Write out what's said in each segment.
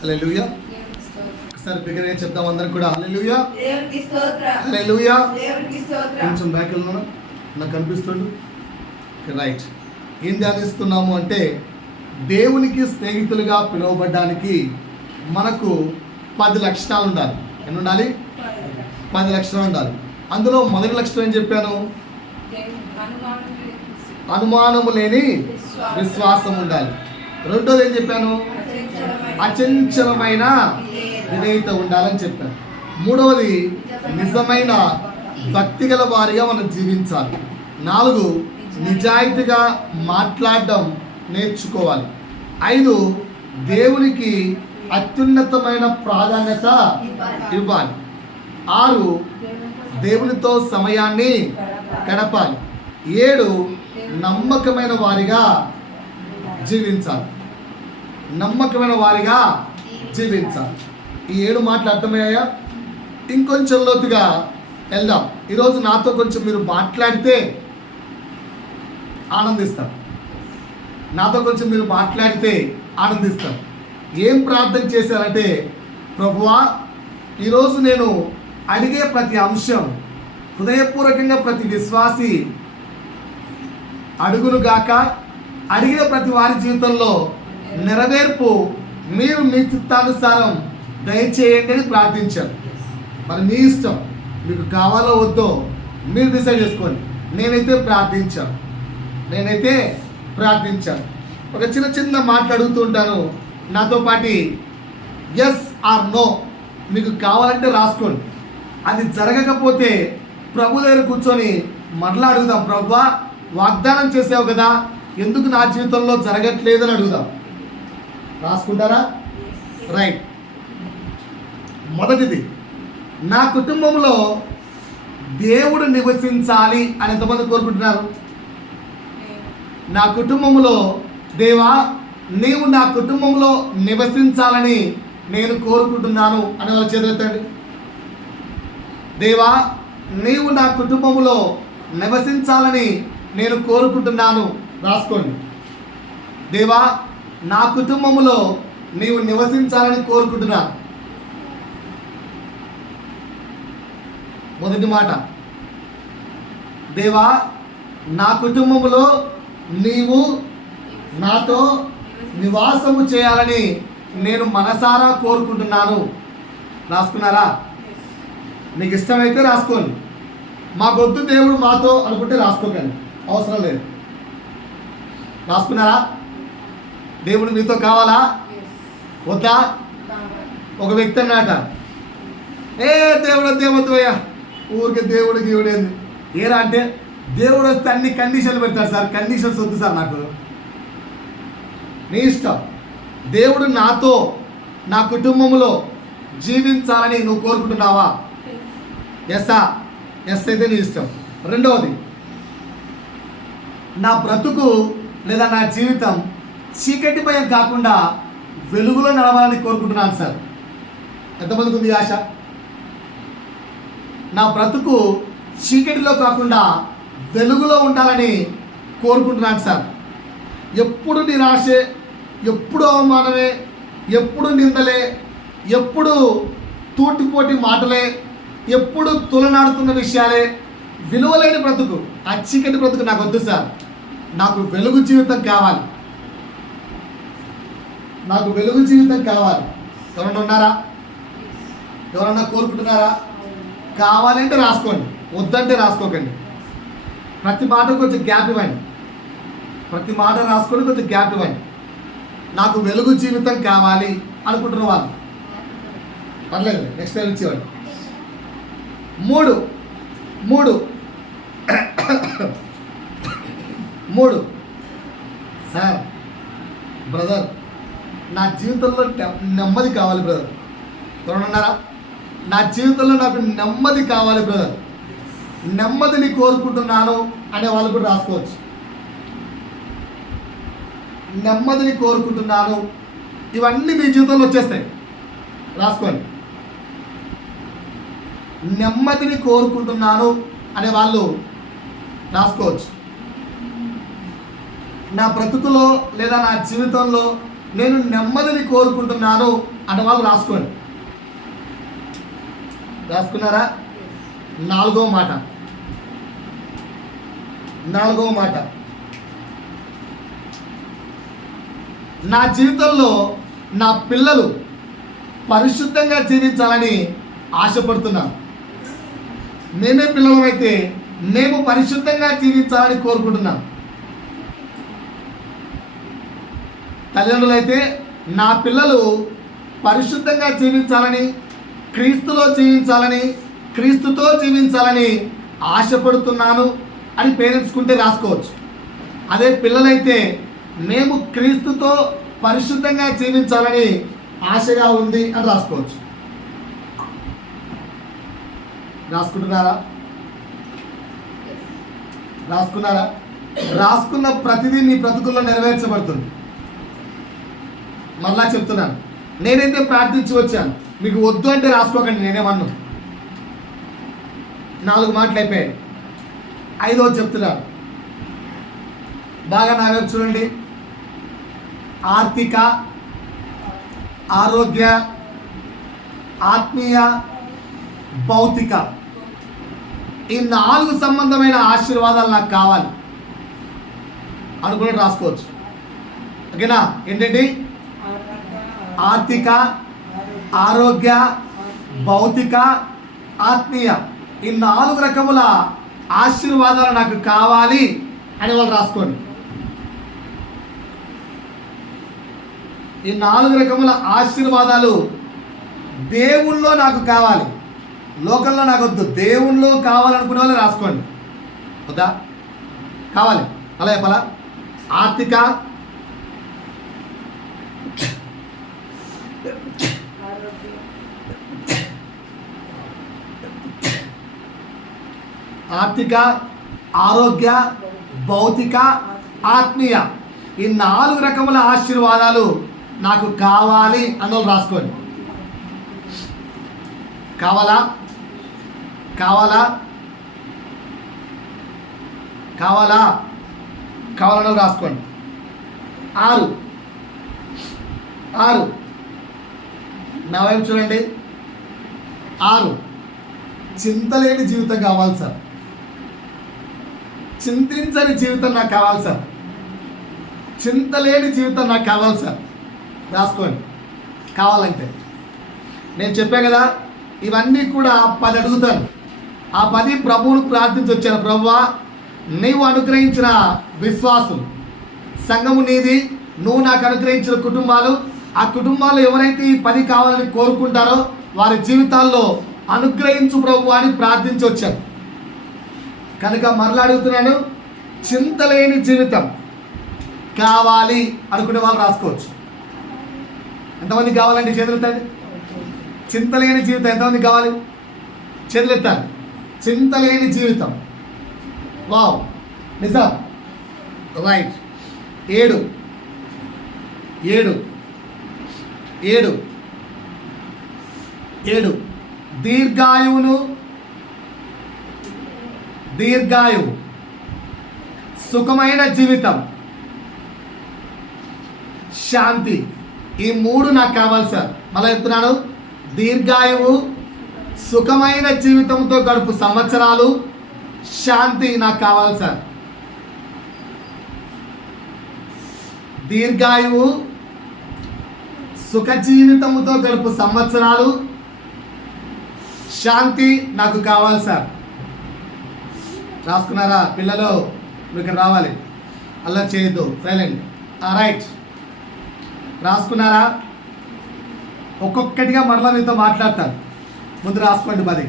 హల్లెలూయా. ఒకసారి బిగ్గరగా చెప్దాం అందరం కూడా హల్లెలూయా. హల్లెలూయా. కొంచెం బ్యాక్ వెళ్తున్నాను, నాకు కనిపిస్తుంది. రైట్. ఏం ధ్యానిస్తున్నాము అంటే దేవునికి స్నేహితులుగా పిలువబడడానికి మనకు 10 లక్షణాలు ఉండాలి. ఎన్ని ఉండాలి? 10 లక్షణాలు ఉండాలి. అందులో మొదటి లక్షణం ఏం చెప్పాను? అనుమానము లేని విశ్వాసం ఉండాలి. రెండోది ఏం చెప్పాను? అచంచలమైన విధేయత ఉండాలని చెప్పాను. మూడవది నిజమైన భక్తిగల వారిగా మనం జీవించాలి. 4 నిజాయితీగా మాట్లాడడం నేర్చుకోవాలి. 5 దేవునికి అత్యున్నతమైన ప్రాధాన్యత ఇవ్వాలి. 6 దేవునితో సమయాన్ని గడపాలి. 7 నమ్మకమైన వారిగా జీవించాలి. నమ్మకమైన వారిగా జీవించాలి. ఈ 7 మాటలు అర్థమయ్యాయా? ఇంకొంచెం లోతుగా వెళ్దాం. ఈరోజు నాతో కొంచెం మీరు మాట్లాడితే ఆనందిస్తాం. నాతో కొంచెం మీరు మాట్లాడితే ఆనందిస్తాం. ఏం ప్రార్థన చేశారంటే, ప్రభువా ఈరోజు నేను అడిగే ప్రతి అంశం హృదయపూర్వకంగా ప్రతి విశ్వాసి అడుగునుగాక, అడిగిన ప్రతి వారి జీవితంలో నెరవేర్పు మీరు మీ చిత్తానుసారం దయచేయండి అని ప్రార్థించారు. మరి మీ ఇష్టం, మీకు కావాలో వద్దో మీరు డిసైడ్ చేసుకోండి. నేనైతే ప్రార్థించాను. ఒక చిన్న మాటలు అడుగుతూ ఉంటాను. నాతో పాటు ఎస్ ఆర్ నో మీకు కావాలంటే రాసుకోండి. అది జరగకపోతే ప్రభు దగ్గర కూర్చొని మరలా అడుగుదాం. ప్రభువా వాగ్దానం చేసావు కదా, ఎందుకు నా జీవితంలో జరగట్లేదు అని అడుగుదాం. రాసుకుంటారా? రైట్. మొదటిది, నా కుటుంబంలో దేవుడు నివసించాలి అని ఎంతమంది కోరుకుంటున్నారు? నా కుటుంబంలో దేవా నీవు నా కుటుంబంలో నివసించాలని నేను కోరుకుంటున్నాను అని వాళ్ళ చేతులెత్తండి. దేవా నీవు నా కుటుంబంలో నివసించాలని నేను కోరుకుంటున్నాను. రాసుకోండి. దేవా నా కుటుంబంలో నీవు నివసించాలని కోరుకుంటున్నాను. మొదటి మాట, దేవా నా కుటుంబంలో నీవు నాతో నివాసము చేయాలని నేను మనసారా కోరుకుంటున్నాను. రాసుకున్నారా? మీకు ఇష్టమైతే రాసుకోండి. మాకొద్దు దేవుడు మాతో అనుకుంటే రాసుకోకండి, అవసరం లేదు. రాసుకున్నారా? దేవుడు మీతో కావాలా వద్దా? ఒక వ్యక్తి అన్నట, దేవుడు అయ్యా, ఊరికి దేవుడికి ఇవిడేంది ఏరా అంటే, దేవుడు వస్తే అన్ని కండిషన్లు పెడతాడు సార్, కండిషన్స్ వద్దు సార్, నాకు నీ ఇష్టం. దేవుడు నాతో నా కుటుంబంలో జీవించాలని నువ్వు కోరుకుంటున్నావా? ఎస్ అయితే నీ ఇష్టం. రెండవది, నా బ్రతుకు లేదా నా జీవితం చీకటిమయం కాకుండా వెలుగులో నడవాలని కోరుకుంటున్నాను సార్. ఎంతమందికి ఉంది ఆశ? నా బ్రతుకు చీకటిలో కాకుండా వెలుగులో ఉండాలని కోరుకుంటున్నాను సార్. ఎప్పుడు నిరాశే, ఎప్పుడు అవమానమే, ఎప్పుడు నిందలే, ఎప్పుడు తూటిపోటి మాటలే, ఎప్పుడు తులనాడుతున్న విషయాలే, విలువలేని బ్రతుకు, ఆ చీకటి బ్రతుకు నాకు వద్దు సార్. నాకు వెలుగు జీవితం కావాలి. నాకు వెలుగు జీవితం కావాలి. ఎవరన్నా ఉన్నారా? ఎవరన్నా కోరుకుంటున్నారా? కావాలంటే రాసుకోండి, వద్దంటే రాసుకోకండి. ప్రతి మాట కొంచెం గ్యాప్ ఇవ్వండి. ప్రతి మాట రాసుకొని కొంచెం గ్యాప్ ఇవ్వండి. నాకు వెలుగు జీవితం కావాలి అనుకుంటున్న వాళ్ళు పర్లేదు, నెక్స్ట్ టైం ఇచ్చేవాడు. 3 సార్, బ్రదర్ నా జీవితంలో నెమ్మది కావాలి బ్రదర్. ఎవరన్నారా? నా జీవితంలో నాకు నెమ్మది కావాలి బ్రదర్, నెమ్మదిని కోరుకుంటున్నాను అనే వాళ్ళు కూడా రాసుకోవచ్చు. నెమ్మదిని కోరుకుంటున్నాను, ఇవన్నీ మీ జీవితంలో వచ్చేస్తాయి. రాసుకోండి. నెమ్మదిని కోరుకుంటున్నాను అనే వాళ్ళు రాసుకోవచ్చు. నా బ్రతుకులో లేదా నా జీవితంలో నేను నెమ్మదిని కోరుకుంటున్నాను అన్న వాళ్ళు రాసుకోండి. రాసుకున్నారా? నాలుగో మాట నా జీవితంలో నా పిల్లలు పరిశుద్ధంగా జీవించాలని ఆశపడుతున్నాను. మేమే పిల్లలమైతే మేము పరిశుద్ధంగా జీవించాలని కోరుకుంటున్నాం. తల్లిదండ్రులైతే నా పిల్లలు పరిశుద్ధంగా జీవించాలని, క్రీస్తులో జీవించాలని, క్రీస్తుతో జీవించాలని ఆశపడుతున్నాను అని పేరెంట్స్కుంటే రాసుకోవచ్చు. అదే పిల్లలైతే మేము క్రీస్తుతో పరిశుద్ధంగా జీవించాలని ఆశగా ఉంది అని రాసుకోవచ్చు. రాసుకున్నారా? రాసుకున్న ప్రతిదీ మీ బ్రతుకుల్లో నెరవేర్చబడుతుంది. మళ్ళా చెప్తున్నాను, నేనైతే ప్రార్థించి వచ్చాను. మీకు వద్దు అంటే రాసుకోకండి, నేనేమన్నా. 4 మాటలు అయిపోయాయి. 5వ చెప్తున్నాను, బాగా నా వైపు చూడండి. ఆర్థిక, ఆరోగ్య, ఆత్మీయ, భౌతిక, ఈ 4 సంబంధమైన ఆశీర్వాదాలు నాకు కావాలి అనుకుని రాసుకోవచ్చు. ఓకేనా? ఏంటండి? ఆర్థిక, ఆరోగ్య, భౌతిక, ఆత్మీయ, ఈ 4 రకముల ఆశీర్వాదాలు నాకు కావాలి అని వాళ్ళు రాసుకోండి. ఈ 4 రకముల ఆశీర్వాదాలు దేవుళ్ళో నాకు కావాలి, లోకంలో నాకు వద్దు. దేవుళ్ళో కావాలనుకునే వాళ్ళు రాసుకోండి. వద్దా? కావాలి. అలా చెప్పాలా? ఆర్థిక, ఆరోగ్య, భౌతిక, ఆత్మీయ, ఈ 4 రకముల ఆశీర్వాదాలు నాకు కావాలి అన్నోళ్ళు రాసుకోండి. కావాలా? కావాలన్నో రాసుకోండి. 6 నా వైపు చూడండి. 6 చింతలేని జీవితం కావాలి సార్. చింతించని జీవితం నాకు కావాలి సార్. చింతలేని జీవితం నాకు కావాలి సార్. రాసుకోండి. కావాలంటే నేను చెప్పా కదా, ఇవన్నీ కూడా 10 అడుగుతాను. ఆ 10 ప్రభువును ప్రార్థించి వచ్చాను. ప్రభువా, నీవు అనుగ్రహించిన విశ్వాసులు, సంఘము నీది, నువ్వు నాకు అనుగ్రహించిన కుటుంబాలు, ఆ కుటుంబాలు ఎవరైతే ఈ 10 కావాలని కోరుకుంటారో వారి జీవితాల్లో అనుగ్రహించు ప్రభు అని ప్రార్థించి వచ్చాను. కనుక మరలా అడుగుతున్నాను, చింతలేని జీవితం కావాలి అనుకునే వాళ్ళు రాసుకోవచ్చు. ఎంతమంది కావాలండి? చేతులెత్తండి. చింతలేని జీవితం ఎంతమంది కావాలి? చేతులెత్తాలి. చింతలేని జీవితం. వావ్, నిజం. రైట్. 7 దీర్ఘాయువు, సుఖమైన జీవితం, శాంతి, ఈ 3 నాకు కావాలి సార్. మళ్ళీ చెప్తున్నాను, దీర్ఘాయువు, సుఖమైన జీవితంతో గడుపు సంవత్సరాలు, శాంతి నాకు కావాలి సార్. దీర్ఘాయువు, సుఖ జీవితంతో గడుపు సంవత్సరాలు, శాంతి నాకు కావాలి సార్. రాసుకున్నారా? పిల్లలు మీకు రావాలి, అలా చేయొద్దు, సైలెంట్. రైట్. రాసుకున్నారా? ఒక్కొక్కటిగా మరలా మీతో మాట్లాడతాను. ముందు రాసుకోండి. 10.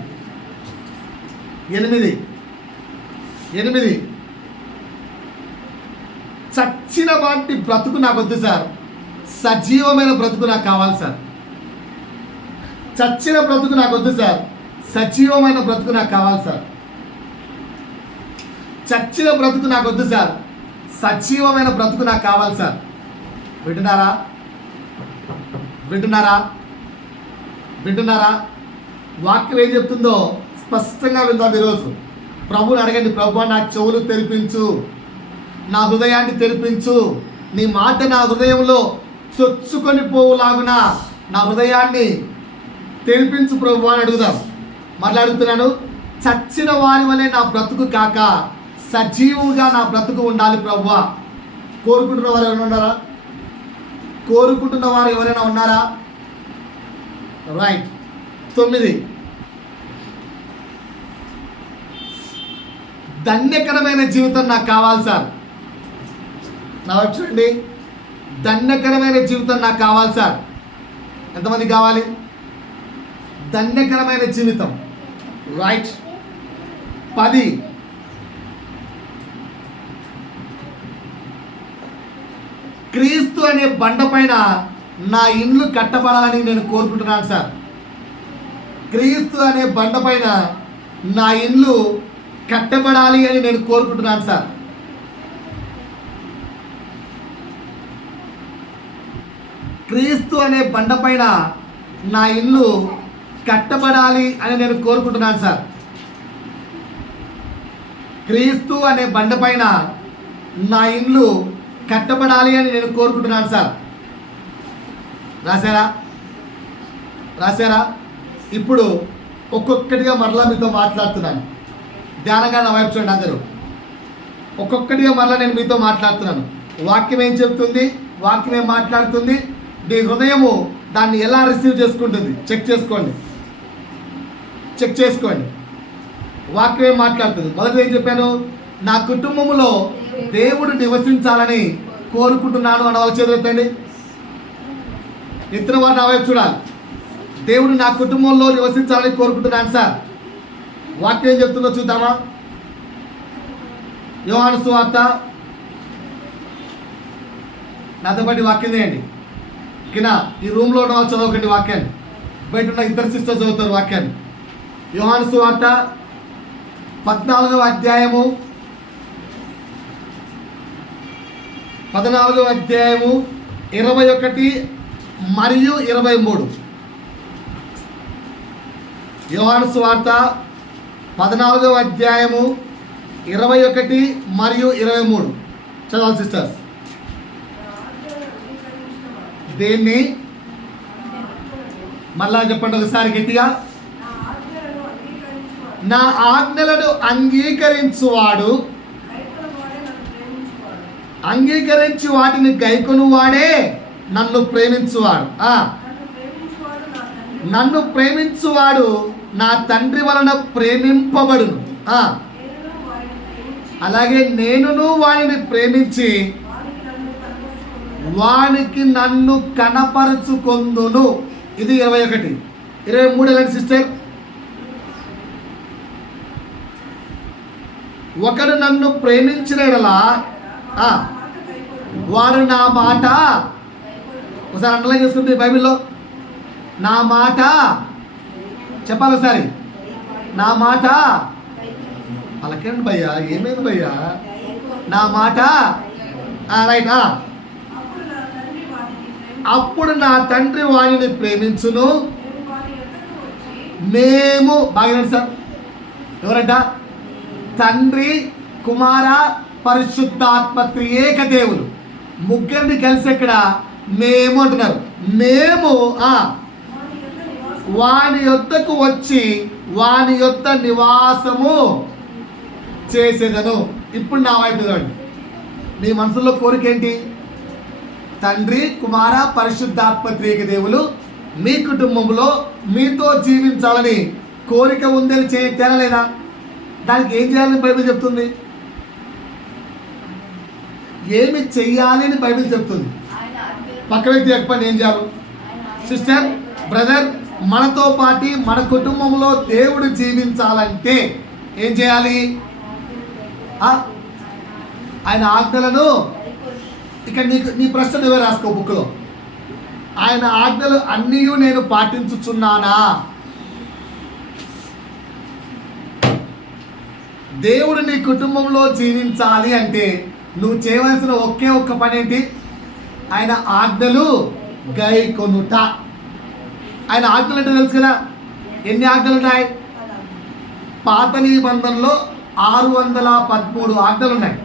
8 చచ్చిన వాటి బ్రతుకు నాకు వద్దు సార్. సజీవమైన బ్రతుకు నాకు కావాలి సార్. చచ్చిన బ్రతుకు నాకు వద్దు సార్. సజీవమైన బ్రతుకు నాకు కావాలి సార్. చచ్చిన బ్రతుకు నాకు వద్దు సార్. సజీవమైన బ్రతుకు నాకు కావాలి సార్. వింటున్నారా? వాక్యం ఏం చెప్తుందో స్పష్టంగా విందాం ఈరోజు. ప్రభువుని అడగండి, ప్రభువా నా చెవులు తెరిపించు, నా హృదయాన్ని తెరిపించు, నీ మాట నా హృదయంలో చొచ్చుకొని పోవులాగున నా హృదయాన్ని తెరిపించు ప్రభు అని అడుగుదాం. మాట్లాడుతున్నాను, చచ్చిన వారి వలె నా బ్రతుకు కాక సజీవుగా నా బ్రతుకు ఉండాలి ప్రభువా. కోరుకుంటున్న వారు ఎవరైనా ఉన్నారా? కోరుకుంటున్న వారు ఎవరైనా ఉన్నారా? రైట్. 9, ధన్యకరమైన జీవితం నాకు కావాలి సార్. నా వైపు చూడండి, ధన్యకరమైన జీవితం నాకు కావాలి సార్. ఎంతమంది కావాలి? ధన్యకరమైన జీవితం. రైట్. 10, క్రీస్తు అనే బండ పైన నా ఇల్లు కట్టబడాలని నేను కోరుకుంటున్నాను సార్. క్రీస్తు అనే బండ పైన నా ఇల్లు కట్టబడాలి అని నేను కోరుకుంటున్నాను సార్. క్రీస్తు అనే బండ పైన నా ఇల్లు కట్టబడాలి అని నేను కోరుకుంటున్నాను సార్. క్రీస్తు అనే బండ పైన నా ఇల్లు కట్టబడాలి అని నేను కోరుకుంటున్నాను సార్. రాశారా? ఇప్పుడు ఒక్కొక్కటిగా మరలా మీతో మాట్లాడుతున్నాను. ధ్యానంగా నా వైపు చూడండి అందరూ. ఒక్కొక్కటిగా మరలా నేను మీతో మాట్లాడుతున్నాను. వాక్యం ఏం చెప్తుంది, వాక్యం ఏం మాట్లాడుతుంది, నీ హృదయము దాన్ని ఎలా రిసీవ్ చేసుకుంటుంది చెక్ చేసుకోండి. వాక్యం ఏం మాట్లాడుతుంది. మొదటి ఏం చెప్పాను? నా కుటుంబంలో దేవుడు నివసించాలని కోరుకుంటున్నాను అన్న వాళ్ళ చేతులు ఎత్తండి. ఇతర వారు నా వైపు చూడాలి. దేవుడు నా కుటుంబంలో నివసించాలని కోరుకుంటున్నాను సార్. వాక్యం ఏం చెప్తుందో చూద్దామా? యోహాను సువార్త, నాతో పాటు వాక్యం చేయండి. కినా ఈ రూమ్లో ఉన్న వాళ్ళు చదవకండి వాక్యాన్ని, బయట ఉన్న ఇద్దరు సిస్టర్స్ చదువుతారు వాక్యాన్ని. యోహాను సువార్త 14వ అధ్యాయము 21 మరియు 23. యోహాను సువార్త 14వ అధ్యాయము 21 మరియు 23 చదవాలి సిస్టర్స్. దేన్ని మళ్ళా చెప్పండి ఒకసారి గట్టిగా. నా ఆజ్ఞలను అంగీకరించువాడు, అంగీకరించి వాటిని గైకొను వాడే నన్ను ప్రేమించువాడు. నన్ను ప్రేమించువాడు నా తండ్రి వలన ప్రేమింపబడును. అలాగే నేనును వాడిని ప్రేమించి వానికి నన్ను కనపరుచుకొందును. ఇది 21. 23 ఎలాంటి సిస్టర్? ఒకడు నన్ను ప్రేమించిన యెడల వాడు నా మాట, ఒకసారి అండర్లైన్ చేసుకుంటే బైబిల్లో నా మాట చెప్పాలి ఒకసారి. నా మాట అలాగేండి భయ్యా, ఏమైంది భయ్యా? నా మాట రైట్. అప్పుడు నా తండ్రి వాడిని ప్రేమించును. మేము బాగా సార్ ఎవరంట? తండ్రి, కుమార, పరిశుద్ధాత్మ త్రియేక దేవులు ముగ్గురిని కలిసి ఇక్కడ మేము అంటున్నారు. మేము వాని యొద్దకు వచ్చి వాని యొద్ద నివాసము చేసేదను. ఇప్పుడు నా వైపు చూడండి. మీ మనసులో కోరిక ఏంటి? తండ్రి, కుమార, పరిశుద్ధాత్మ త్రియేక దేవులు మీ కుటుంబంలో మీతో జీవించాలని కోరిక ఉందని తేలలేదా? దానికి ఏం చేయాలని బైబిల్ చెప్తుంది? ఏమి చెయ్యాలి అని బైబిల్ చెప్తుంది. పక్క వ్యక్తి చెప్పండి ఏం చేయాలి? సిస్టర్, బ్రదర్, మనతో పాటు మన కుటుంబంలో దేవుడు జీవించాలంటే ఏం చేయాలి? ఆయన ఆజ్ఞలను, ఇక్కడ నీ ప్రశ్న నువ్వే రాసుకో బుక్లో. ఆయన ఆజ్ఞలు అన్నీ నేను పాటించుచున్నానా? దేవుడు నీ కుటుంబంలో జీవించాలి అంటే నువ్వు చేయవలసిన ఒకే ఒక్క పని ఏంటి? ఆయన ఆజ్ఞలు గైకొనుట. ఆయన ఆజ్ఞలు అంటే తెలుసు కదా. ఎన్ని ఆజ్ఞలు ఉన్నాయి? పాత నిబంధనలో 613 ఆజ్ఞలు ఉన్నాయి.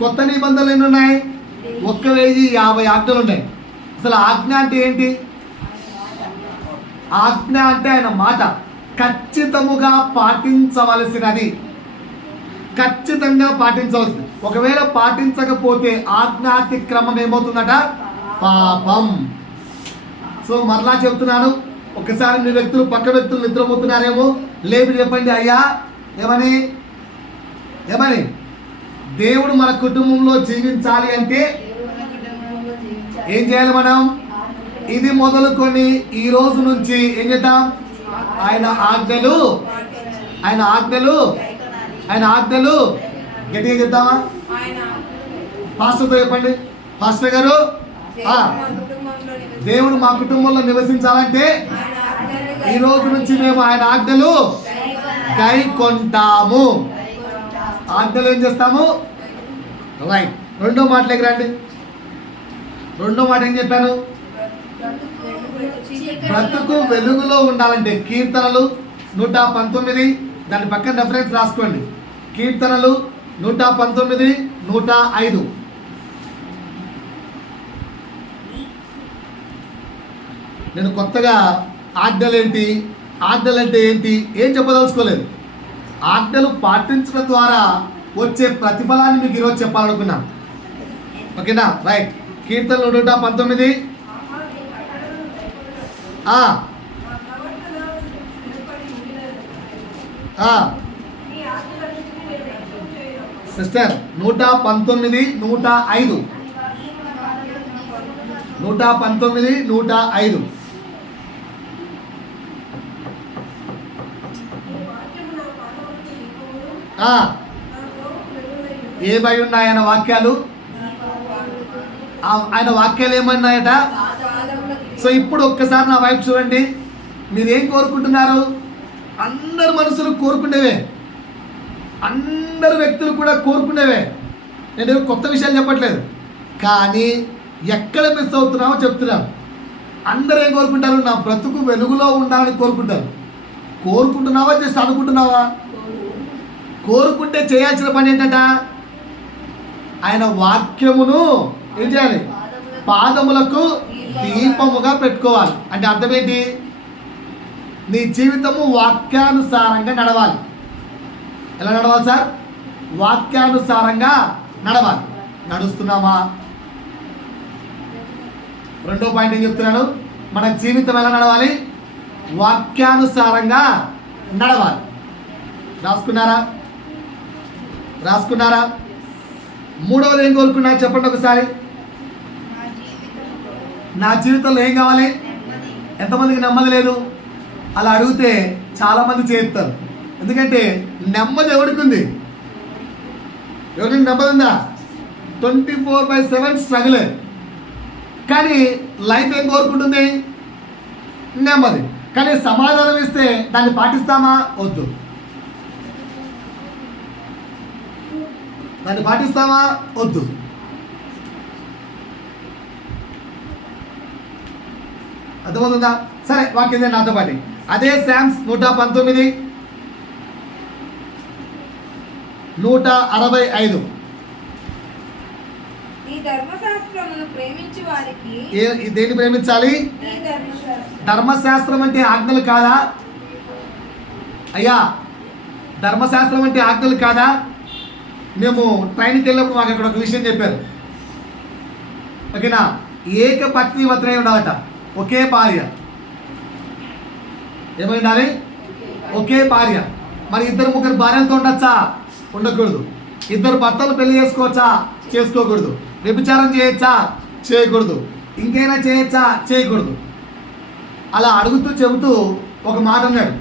కొత్త నిబంధనలు ఎన్ని ఉన్నాయి? 1050 ఆజ్ఞలు ఉన్నాయి. అసలు ఆజ్ఞ అంటే ఏంటి? ఆజ్ఞ అంటే ఆయన మాట, ఖచ్చితముగా పాటించవలసినది, ఖచ్చితంగా పాటించవలసింది. ఒకవేళ పాటించకపోతే ఆజ్ఞాతిక్రమం ఏమవుతుందట? పాపం. సో మరలా చెప్తున్నాను, ఒకసారి మీ వ్యక్తులు పక్క వ్యక్తులు నిద్రపోతున్నారేమో, లేపి చెప్పండి, అయ్యా ఏమని ఏమని దేవుడు మన కుటుంబంలో జీవించాలి అంటే ఏం చేయాలి మనం? ఇది మొదలుకొని ఈ రోజు నుంచి ఏం చేద్దాం? ఆయన ఆజ్ఞలు గట్టిగా చెప్తామా? పాస్టర్తో చెప్పండి, పాస్టర్ గారు దేవుడు మా కుటుంబంలో నివసించాలంటే ఈ రోజు నుంచి మేము ఆయన ఆజ్ఞలు గైకొంటాము. ఆజ్ఞలు ఏం చేస్తాము? రైట్. రెండో మాటలోకి రండి. రెండో మాట ఏం చెప్పాను? బ్రతుకు వెలుగులో ఉండాలంటే కీర్తనలు 119, దాని పక్కన రెఫరెన్స్ రాసుకోండి. కీర్తనలు 119, 105. నేను కొత్తగా ఆజ్ఞలంటే ఏంటి ఏం చెప్పదలుచుకోలేదు. ఆజ్ఞలు పాటించడం ద్వారా వచ్చే ప్రతిఫలాన్ని మీకు ఈరోజు చెప్పాలనుకున్నాను. ఓకేనా? రైట్. కీర్తనలు 119. సిస్టర్ 119, 105. 119, 105. ఏమై ఉన్నాయి ఆయన వాక్యాలు? ఆయన వాక్యాలు ఏమన్నాయట? సో ఇప్పుడు ఒక్కసారి నా వైపు చూడండి. మీరేం కోరుకుంటున్నారు? అందరు మనుషులు కోరుకునేవే, అందరు వ్యక్తులు కూడా కోరుకునేవే. నేను కొత్త విషయాలు చెప్పట్లేదు, కానీ ఎక్కడ మిస్ అవుతున్నామో చెప్తున్నాను. అందరూ ఏం కోరుకుంటారు? నా బ్రతుకు వెలుగులో ఉండాలని కోరుకుంటారు. కోరుకుంటున్నావా జస్ట్ అనుకుంటున్నావా? కోరుకుంటే చేయాల్సిన పని ఏంటంట? ఆయన వాక్యమును ఏం చేయాలి? పాదములకు దీపముగా పెట్టుకోవాలి. అంటే అర్థం ఏంటి? నీ జీవితము వాక్యానుసారంగా నడవాలి. ఎలా నడవాలి సార్? వాక్యానుసారంగా నడవాలి. నడుస్తున్నామా? రెండో పాయింట్ ఏం చెప్తున్నాను? మన జీవితం ఎలా నడవాలి? వాక్యానుసారంగా నడవాలి. రాసుకున్నారా? మూడవది ఏం కోరుకున్నా చెప్పండి ఒకసారి. నా జీవితంలో ఏం కావాలి? ఎంతమందికి నెమ్మది లేదు? అలా అడిగితే చాలామంది చేస్తారు. ఎందుకంటే నెమ్మది ఎవరికి ఉంది? ఎవరికి నెమ్మది ఉందా? 24/7 స్ట్రగుల్. కానీ లైఫ్ ఏం కోరుకుంటుంది? నెమ్మది. కానీ సమాధానం ఇస్తే దాన్ని పాటిస్తామా? వద్దు. దాన్ని పాటిస్తామా? వద్దు. అర్థమవుతుందా? సరే, వాక్యం నాతో పాటి అదే శామ్స్ 119, 165. దేన్ని ప్రేమించాలి? ధర్మశాస్త్రం అంటే ఆజ్ఞలు కాదా? అయ్యా, ధర్మశాస్త్రం అంటే ఆజ్ఞలు కాదా? మేము ట్రైన్కి వెళ్ళినప్పుడు మాకు అక్కడ ఒక విషయం చెప్పారు. ఓకేనా? ఏకపత్ని వత్రై ఉండాలట, ఒకే భార్య. ఏమై ఉండాలి? ఒకే భార్య. మరి 2-3 భార్యలతో ఉండొచ్చా? ఉండకూడదు. 2 భర్తలు పెళ్లి చేసుకోవచ్చా? చేసుకోకూడదు. వ్యభిచారం చేయొచ్చా? చేయకూడదు. ఇంకైనా చేయొచ్చా? చేయకూడదు. అలా అడుగుతూ చెబుతూ ఒక మాట అన్నాడు.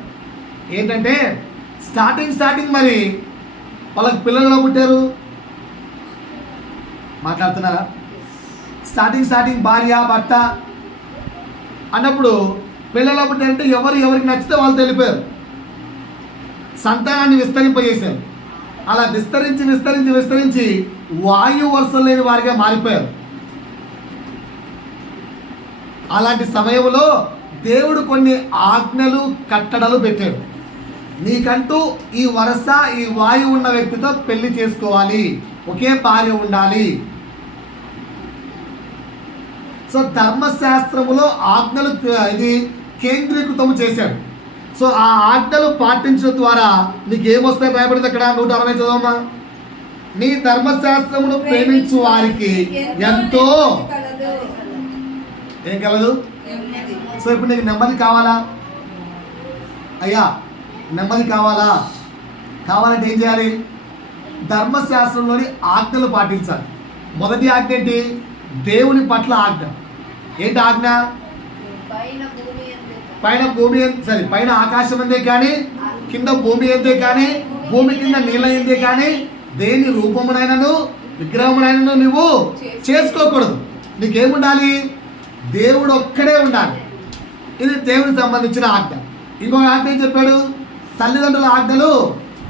ఏంటంటే స్టార్టింగ్ మరి వాళ్ళకి పిల్లలు పుట్టారు. మాట్లాడుతున్నారా? స్టార్టింగ్ భార్య భర్త అన్నప్పుడు పిల్లలు పుట్టారంటే ఎవరికి నచ్చితే వాళ్ళు తెలిపారు. సంతానాన్ని విస్తరింపజేశారు. అలా విస్తరించి వాయు వరుసలు లేని వారిగా మారిపోయారు. అలాంటి సమయంలో దేవుడు కొన్ని ఆజ్ఞలు కట్టడలు పెట్టాడు. నీకంటూ ఈ వరుస ఈ వాయువు ఉన్న వ్యక్తితో పెళ్లి చేసుకోవాలి, ఒకే భార్య ఉండాలి. సో ధర్మశాస్త్రములో ఆజ్ఞలు ఇది కేంద్రీకృతం చేశాడు. సో ఆ ఆజ్ఞలు పాటించడం ద్వారా నీకు ఏమొస్తాయి రాయబడింది అక్కడ 160 చదవమ్మా. నీ ధర్మశాస్త్రమును ప్రేమించు వారికి ఎంతో ఏం కలదు. సో ఇప్పుడు నీకు నెమ్మది కావాలా అయ్యా? నెమ్మది కావాలంటే ఏం చేయాలి? ధర్మశాస్త్రంలోని ఆజ్ఞలు పాటించాలి. మొదటి ఆజ్ఞ ఏంటి? దేవుని పట్ల ఆజ్ఞ. ఏంటి ఆజ్ఞ? పైన ఆకాశం అందే కానీ, కింద భూమి అందే కానీ, భూమి కింద నీళ్ళ అందే కానీ దేని రూపమునైనను విగ్రహమునైనను నువ్వు చేసుకోకూడదు. నీకేముండాలి? దేవుడు ఒక్కడే ఉండాలి. ఇది దేవునికి సంబంధించిన ఆజ్ఞ. ఇంకొక ఆజ్ఞ ఏం చెప్పాడు? తల్లిదండ్రుల ఆజ్ఞలు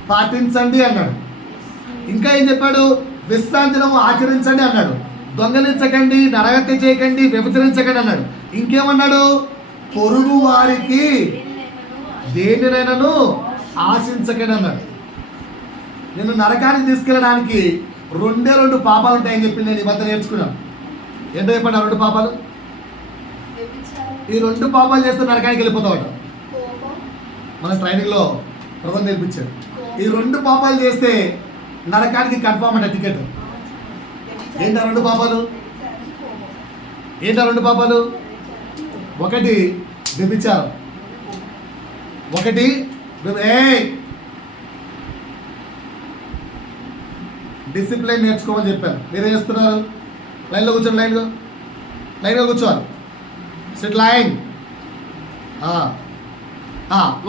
పాటించండి అన్నాడు. ఇంకా ఏం చెప్పాడు? విశ్రాంతి దినము ఆచరించండి అన్నాడు. దొంగలించకండి, నరహత్య చేయకండి, వ్యభిచరించకండి అన్నాడు. ఇంకేమన్నాడు? పొరుగు వారికి దేనినైనాను ఆశించకండి అన్నాడు. నేను నరకానికి తీసుకెళ్ళడానికి 2 పాపాలు ఉంటాయని చెప్పి నేను ఈ మధ్య నేర్చుకున్నాను. ఏంటో చెప్పండి ఆ 2 పాపాలు? ఈ 2 పాపాలు చేస్తే నరకానికి వెళ్ళిపోతావట. మన ట్రైనింగ్లో ప్రధాన నేర్పించాడు. ఈ 2 పాపాలు చేస్తే నరకానికి కన్ఫామ్ అంట టికెట్. ఏంటి 2 పాపాలు? ఏంటి 2 పాపాలు? ఒకటి వ్యభిచారం, ఒకటి డిసిప్లిన్ నేర్చుకోమని చెప్పాను. మీరేం చేస్తున్నారు? లైన్లో కూర్చోండి. లైన్గా కూర్చోవాలి. SIT line.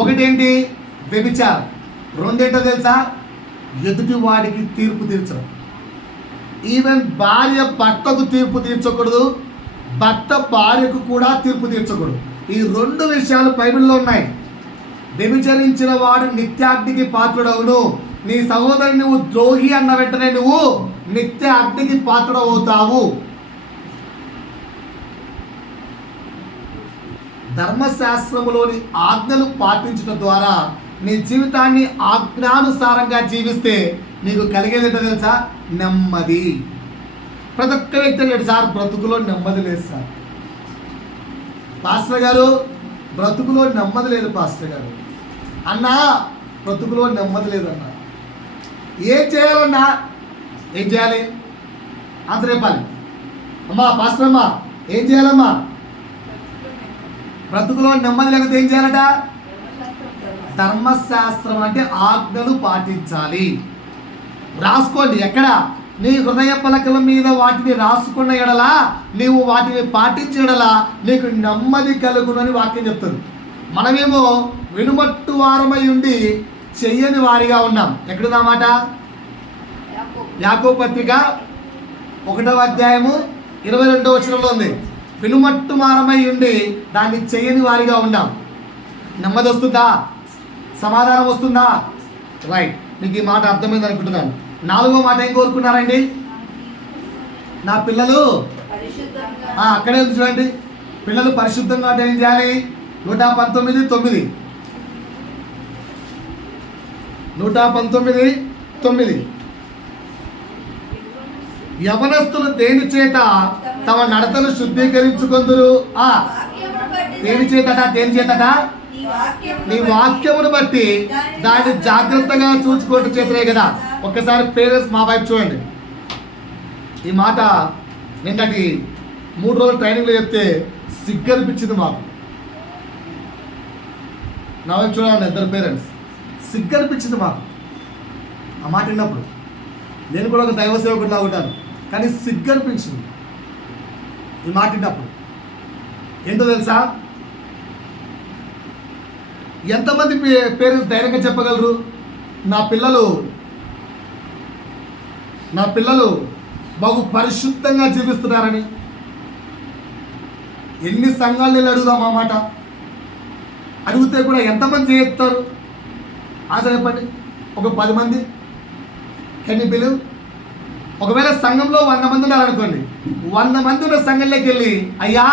ఒకటి ఏంటి? వ్యభిచారం. 2 ఏంటో తెలుసా? ఎదుటి వాడికి తీర్పు తీర్చడం. ఈవెన్ భార్య భర్తకు తీర్పు తీర్చకూడదు, భర్త భార్యకు కూడా తీర్పు తీర్చకూడదు. ఈ 2 విషయాలు బైబిల్లో ఉన్నాయి. వ్యభిచరించిన వాడు నిత్యాగ్నికి పాత్రుడవును. నీ సహోదరుని నువ్వు ద్రోహి అన్న వెంటనే నువ్వు నిత్య అగ్నికి పాత్రుడవుతావు. ధర్మశాస్త్రములోని ఆజ్ఞలు పాటించడం ద్వారా నీ జీవితాన్ని ఆజ్ఞానుసారంగా జీవిస్తే నీకు కలిగేదేంటో తెలుసా? నెమ్మది. ప్రతి ఒక్క వ్యక్తి అడిగాడు, సార్ బ్రతుకులో నెమ్మది లేదు సార్. పాస్టర్ గారు బ్రతుకులో నెమ్మది లేదు పాస్టర్ గారు. అన్నా బ్రతుకులో నెమ్మది లేదన్నా. ఏం చేయాలన్నా? ఏం చేయాలి? ఆన్సర్ చెప్పాలి. అమ్మా పాస్టర్ అమ్మా ఏం చేయాలమ్మా? బ్రతుకులో నెమ్మది లేకపోతే ఏం చేయాలట? ధర్మశాస్త్రం అంటే ఆజ్ఞలు పాటించాలి. రాసుకోండి. ఎక్కడ? నీ హృదయ పలకల మీద వాటిని రాసుకున్న ఎడలా, నీవు వాటిని పాటించడలా నీకు నెమ్మది కలుగునని వాక్యం చెప్తుంది. మనమేమో వినుమట్టు వారమై ఉండి చెయ్యని వారిగా ఉన్నాం. ఎక్కడున్నా మాట? యాకోబు పత్రిక 1వ అధ్యాయము 22వ వచనంలో ఉంది. వినుమట్టు వారమై ఉండి దాన్ని చెయ్యని వారిగా ఉన్నాం. నెమ్మది వస్తుందా? సమాధానం వస్తుందా? రైట్. మీకు ఈ మాట అర్థమైంది అనుకుంటున్నాను. 4వ మాట ఏం కోరుకున్నారండి? నా పిల్లలు అక్కడే ఉంది చూడండి. పిల్లలు పరిశుద్ధంగా అంటే ఏం చేయాలి? 119:9 119:9 యవనస్తులు దేని చేత తమ నడతలు శుద్ధీకరించుకొందురు. దేని చేతట? దేని చేతట? నీ వాక్యమును బట్టి దాన్ని జాగ్రత్తగా చూసుకోవటం చేతనే కదా. ఒక్కసారి పేరెంట్స్ మా వైపు చూడండి. ఈ మాట నిన్నటి 3 రోజులు ట్రైనింగ్లో చెప్తే సిగ్గనిపించింది మాకు. నా వైపు చూడాలి 2 పేరెంట్స్. సిగ్గనిపించింది మాకు ఆ మాట విన్నప్పుడు. నేను కూడా ఒక దైవ సేవకుడిలా ఉంటాను, కానీ సిగ్గనిపించింది ఈ మాట విన్నప్పుడు. ఏంటో తెలుసా? ఎంతమంది పేరెంట్స్ ధైర్యంగా చెప్పగలరు నా పిల్లలు బాగు పరిశుద్ధంగా జీవిస్తున్నారని? ఎన్ని సంఘాలు వెళ్ళి అడుగుదాం ఆ మాట. అడిగితే కూడా ఎంతమంది చేస్తారు? ఆన్సర్ చెప్పండి. ఒక 10 మంది. Can you believe? ఒకవేళ సంఘంలో 100 మంది ఉన్నారనుకోండి, 100 మంది ఉన్న సంఘంలోకి వెళ్ళి అయ్యా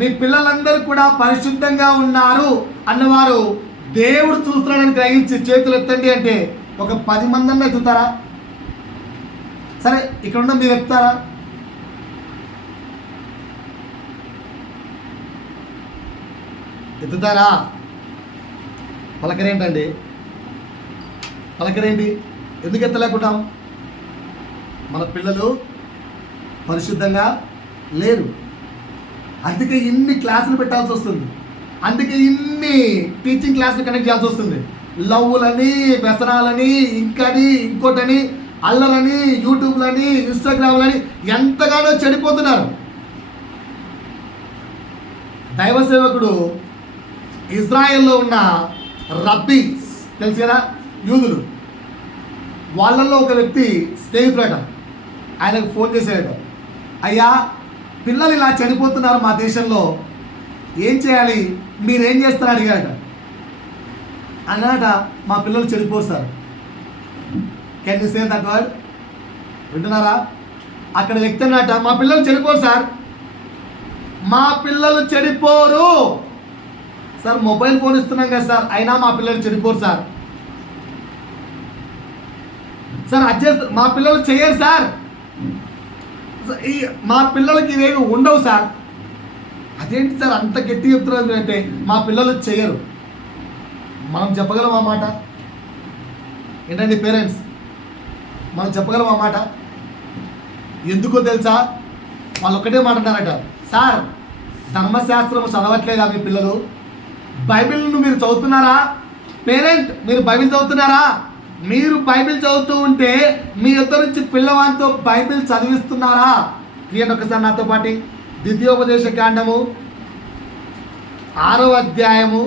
మీ పిల్లలందరూ కూడా పరిశుద్ధంగా ఉన్నారు అన్నవారు దేవుడు చూస్తున్నాడని గ్రహించి చేతులు ఎత్తండి అంటే ఒక 10 మంది అన్న ఎత్తుతారా? సరే ఇక్కడ ఉన్న మీరు ఎత్తారా? ఎత్తుతారా? పలకరేంటండి? పలకరేంటి? ఎందుకు ఎత్తలేకుంటాం? మన పిల్లలు పరిశుద్ధంగా లేరు. అందుకే ఇన్ని క్లాసులు పెట్టాల్సి వస్తుంది. అందుకే ఇన్ని టీచింగ్ క్లాసులు కనెక్ట్ చేయాల్సి వస్తుంది. లవ్వులని, వ్యసనాలని, ఇంకని, ఇంకోటని, అల్లలని, యూట్యూబ్లని, ఇన్స్టాగ్రామ్లని ఎంతగానో చెడిపోతున్నారు. దైవ సేవకుడు ఇజ్రాయెల్లో ఉన్న రబ్బీ తెలుసు కదా, యూదులు, వాళ్ళల్లో ఒక వ్యక్తి స్నేహితుడట. ఆయనకు ఫోన్ చేశాడట, అయ్యా పిల్లలు ఇలా చనిపోతున్నారు మా దేశంలో, ఏం చేయాలి, మీరేం చేస్తారని అడిగాడట. అన్నట మా పిల్లలు చెడిపోరు sir. Can you say that word? వింటున్నారా? అక్కడ వ్యక్తి అన్నట, మా పిల్లలు చెడిపోరు సార్, మా పిల్లలు చెడిపోరు సార్. మొబైల్ ఫోన్ ఇస్తున్నాం కదా సార్, అయినా మా పిల్లలు చెడిపోరు సార్. సార్ అడ్జస్ట్, మా పిల్లలు చేయరు సార్, మా పిల్లలకి ఇవేవి ఉండవు సార్. అదేంటి సార్ అంత గట్టి చెప్తున్నారు అంటే, మా పిల్లలు చేయరు. మనం చెప్పగలం ఆ మాట? ఏంటండి పేరెంట్స్, మనం చెప్పగలం ఆ మాట? ఎందుకో తెలుసా? వాళ్ళు ఒకటే మాట అంటారట, సార్ ధర్మశాస్త్రం చదవట్లేదా మీ పిల్లలు? బైబిల్ను మీరు చదువుతున్నారా? పేరెంట్, మీరు బైబిల్ చదువుతున్నారా? మీరు బైబిల్ చదువుతూ ఉంటే మీ యొద్ద నుంచి పిల్లవాడితో బైబిల్ చదివిస్తున్నారా? తీయండి ఒకసారి నాతో పాటు. ద్వితీయోపదేశ కాండము 6వ అధ్యాయము,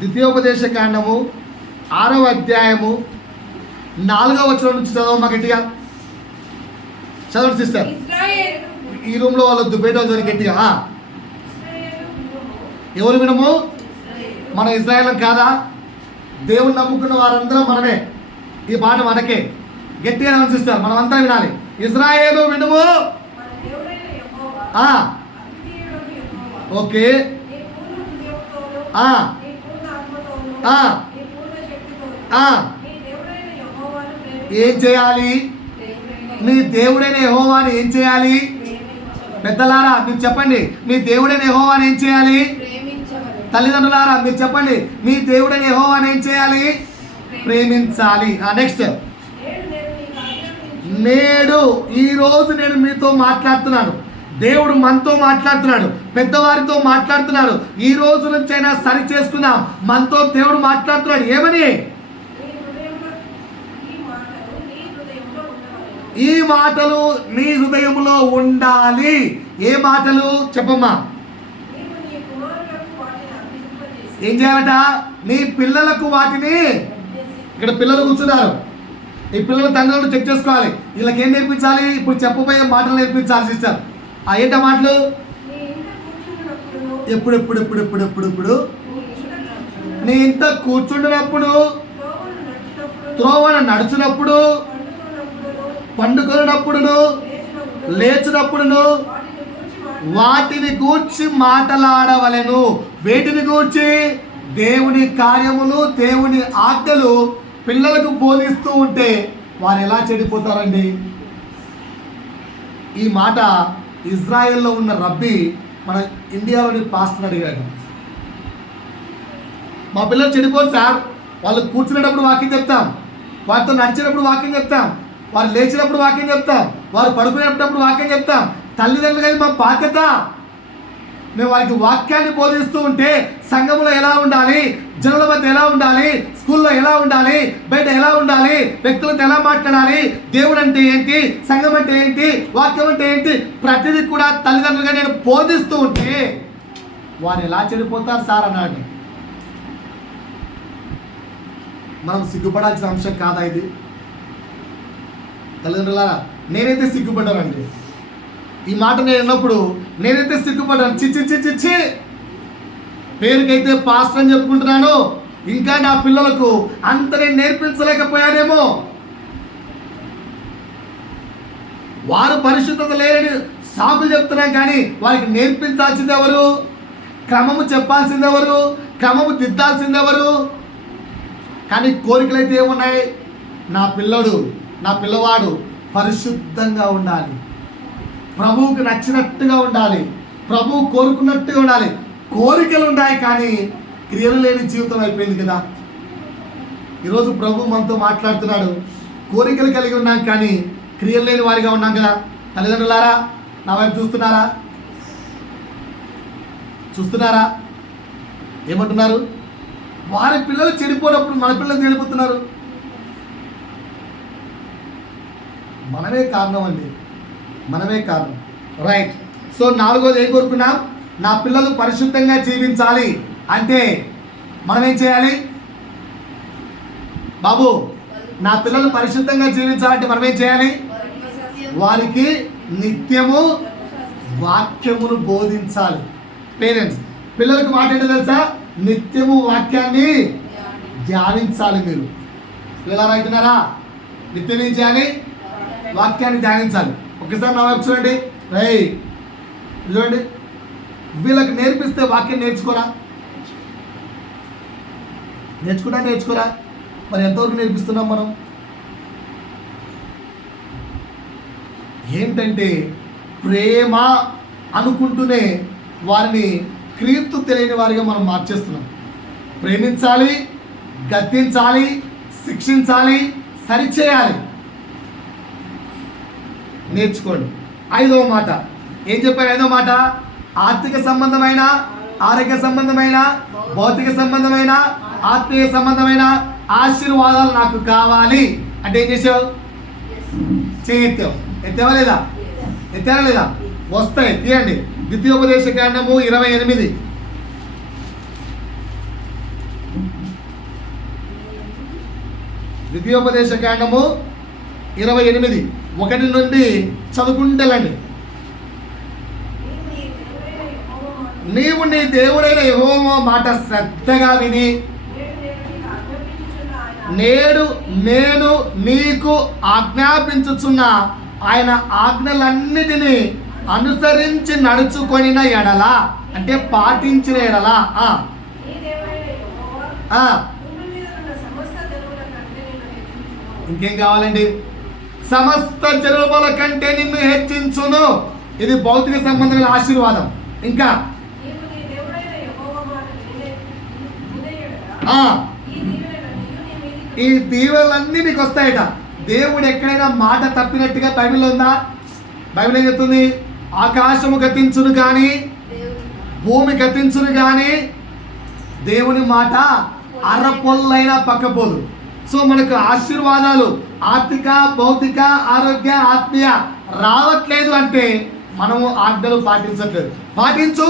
ద్వితీయోపదేశ కాండము 6వ అధ్యాయము 4వ వచనం నుంచి చదవమ్మా గట్టిగా. చదవండి సిస్టర్. ఈ రూమ్లో వాళ్ళొద్దు, బయట చదివి గట్టిగా. ఎవరు వినము? మన ఇజ్రాయేల్ కాదా? దేవుని నమ్ముకున్న వారందరం మనమే. ఈ పాట మనకే. గట్టిగా ఆలోచిస్తారు, మనమంతా వినాలి. ఇజ్రాయేలు వినుము. ఓకే. ఏం చేయాలి? మీ దేవుడైన యెహోవాను ఏం చేయాలి? పెద్దలారా మీరు చెప్పండి, మీ దేవుడైన యెహోవాను ఏం చేయాలి? తల్లిదండ్రులారా మీరు చెప్పండి, మీ దేవుడైన యెహోవాను ఏం చేయాలి? ప్రేమించాలి. నెక్స్ట్, నేడు ఈరోజు నేను మీతో మాట్లాడుతున్నాను. దేవుడు మనతో మాట్లాడుతున్నాడు, పెద్దవారితో మాట్లాడుతున్నాడు. ఈ రోజు నుంచైనా సరి చేసుకుందాం. మనతో దేవుడు మాట్లాడుతున్నాడు. ఏమని? ఈ మాటలు నీ హృదయంలో ఉండాలి. ఏ మాటలు చెప్పమ్మా? ఏం చేయాలట? నీ పిల్లలకు వాటిని, ఇక్కడ పిల్లలు కూర్చున్నారు, ఈ పిల్లల తండ్రులను చెక్ చేసుకోవాలి. వీళ్ళకి ఏం నేర్పించాలి? ఇప్పుడు చెప్పబోయే మాటలు నేర్పించాలి సిస్టర్. ఏంట మాటలు? ఎప్పుడెప్పుడు నీ ఇంత కూర్చుంటున్నప్పుడు, త్రోవన నడుచున్నప్పుడు, పండుకొన్నప్పుడును, లేచినప్పుడును వాటిని గూర్చి మాట్లాడవలెను. వేటిని గూర్చి? దేవుని కార్యములు, దేవుని ఆజ్ఞలు పిల్లలకు బోధిస్తూ ఉంటే వారు ఎలా చెడిపోతారండి? ఈ మాట ఇజ్రాయెల్లో ఉన్న రబ్బీ మన ఇండియాలోని పాస్టర్ అడిగాడు. మా పిల్లలు చెడిపోరు సార్, వాళ్ళు కూర్చునేటప్పుడు వాక్యం చెప్తాం, వారితో నడిచేటప్పుడు వాక్యం చెప్తాం, వారు లేచినప్పుడు వాక్యం చెప్తాం, వారు పడుకునేటప్పుడు వాక్యం చెప్తాం. తల్లిదండ్రులు కానీ మా బాధ్యత. మేము వారికి వాక్యాన్ని బోధిస్తూ ఉంటే సంఘంలో ఎలా ఉండాలి, జనుల మధ్య ఎలా ఉండాలి, స్కూల్లో ఎలా ఉండాలి, బయట ఎలా ఉండాలి, వ్యక్తులతో ఎలా మాట్లాడాలి, దేవుడు అంటే ఏంటి, సంఘం అంటే ఏంటి, వాక్యం అంటే ఏంటి, ప్రతిదీ కూడా తల్లిదండ్రులుగా నేను బోధిస్తూ ఉంటే వారు ఎలా చెడిపోతారు సార్ అన్నాడు. మనం సిగ్గుపడాల్సిన అంశం కాదా ఇది? తల్లిదండ్రులారా, నేనైతే సిగ్గుపడ్డానండి. ఈ మాట నేను విన్నప్పుడు నేనైతే సిగ్గుపడ్డాను. చిచ్చి పేరుకైతే పాస్టర్ అని చెప్పుకుంటున్నాను, ఇంకా నా పిల్లలకు అంత నేను నేర్పించలేకపోయానేమో. వారు పరిశుద్ధత లేని సాకులు చెప్తున్నాం, కానీ వారికి నేర్పించాల్సింది ఎవరు? క్రమము చెప్పాల్సింది ఎవరు? క్రమము దిద్దాల్సింది ఎవరు? కానీ కోరికలు అయితే ఏమున్నాయి? నా పిల్లవాడు పరిశుద్ధంగా ఉండాలి, ప్రభువుకు నచ్చినట్టుగా ఉండాలి, ప్రభువు కోరుకున్నట్టుగా ఉండాలి. కోరికలు ఉన్నాయి కానీ క్రియలు లేని జీవితం అయిపోయింది కదా. ఈరోజు ప్రభు మనతో మాట్లాడుతున్నాడు. కోరికలు కలిగి ఉన్నాం కానీ క్రియలు లేని వారిగా ఉన్నాం కదా. తల్లిదండ్రులారా, నా వైపు చూస్తున్నారా? ఏమంటున్నారు? వారి పిల్లలు చెడిపోయినప్పుడు మన పిల్లలు చెడిపోతున్నారు. మనమే కారణం అండి, మనమే కారణం. రైట్. సో 4వది ఏం కోరుకున్నాం? నా పిల్లలు పరిశుద్ధంగా జీవించాలి అంటే మనం ఏం చేయాలి? బాబు, నా పిల్లలు పరిశుద్ధంగా జీవించాలంటే మనం ఏం చేయాలి? వారికి నిత్యము వాక్యమును బోధించాలి. పేరెంట్స్, పిల్లలకు మాట ఏంటో తెలుసా? నిత్యము వాక్యాన్ని ధ్యానించాలి. మీరు పిల్లలు అవుతున్నారా? నిత్యం ఏం చేయాలి? వాక్యాన్ని ధ్యానించాలి. ఒకసారి నా వైపు చూడండి. చూడండి, వీళ్ళకి నేర్పిస్తే వాక్యం నేర్చుకోరా? మరి ఎంతవరకు నేర్పిస్తున్నాం మనం? ఏంటంటే ప్రేమ అనుకుంటూనే వారిని క్రీస్తు తెలియని వారిగా మనం మార్చేస్తున్నాం. ప్రేమించాలి, గద్దించాలి, శిక్షించాలి, సరిచేయాలి. నేర్చుకోండి. 5వ మాట ఏం చెప్పారు? 5వ మాట, ఆర్థిక సంబంధమైన, ఆరోగ్య సంబంధమైన, భౌతిక సంబంధమైన, ఆత్మీయ సంబంధమైన ఆశీర్వాదాలు నాకు కావాలి అంటే ఏం చేసావు? ఎత్తావా లేదా? వస్తాయి, తీయండి. ద్వితీయోపదేశకాండము 28. ద్వితీయోపదేశకాండము 28, 1 నుండి చదువుకుంటాలండి. నీవు నీ దేవుడైన యెహోవా మాట శ్రద్ధగా విని నేడు నేను నీకు ఆజ్ఞాపించుచున్న ఆయన ఆజ్ఞలన్నిటినీ అనుసరించి నడుచుకొనిన ఎడల అంటే పాటించిన ఎడల ఇంకేం కావాలండి? సమస్త జనుల కంటే నిన్ను హెచ్చించును. ఇది భౌతిక సంబంధమైన ఆశీర్వాదం. ఇంకా ఈ దీవెనలన్నీ నీకు వస్తాయట. దేవుడు ఎక్కడైనా మాట తప్పినట్టుగా బైబిల్లో ఉందా? బైబిల్ ఏం చెప్తుంది? ఆకాశము గతించును కానీ, భూమి గతించును కానీ దేవుని మాట అరపొల్లైనా పక్కపోదు. సో మనకు ఆశీర్వాదాలు ఆర్థిక, భౌతిక, ఆరోగ్య, ఆత్మీయ రావట్లేదు అంటే మనము ఆజ్ఞలు పాటించట్లేదు. పాటించు,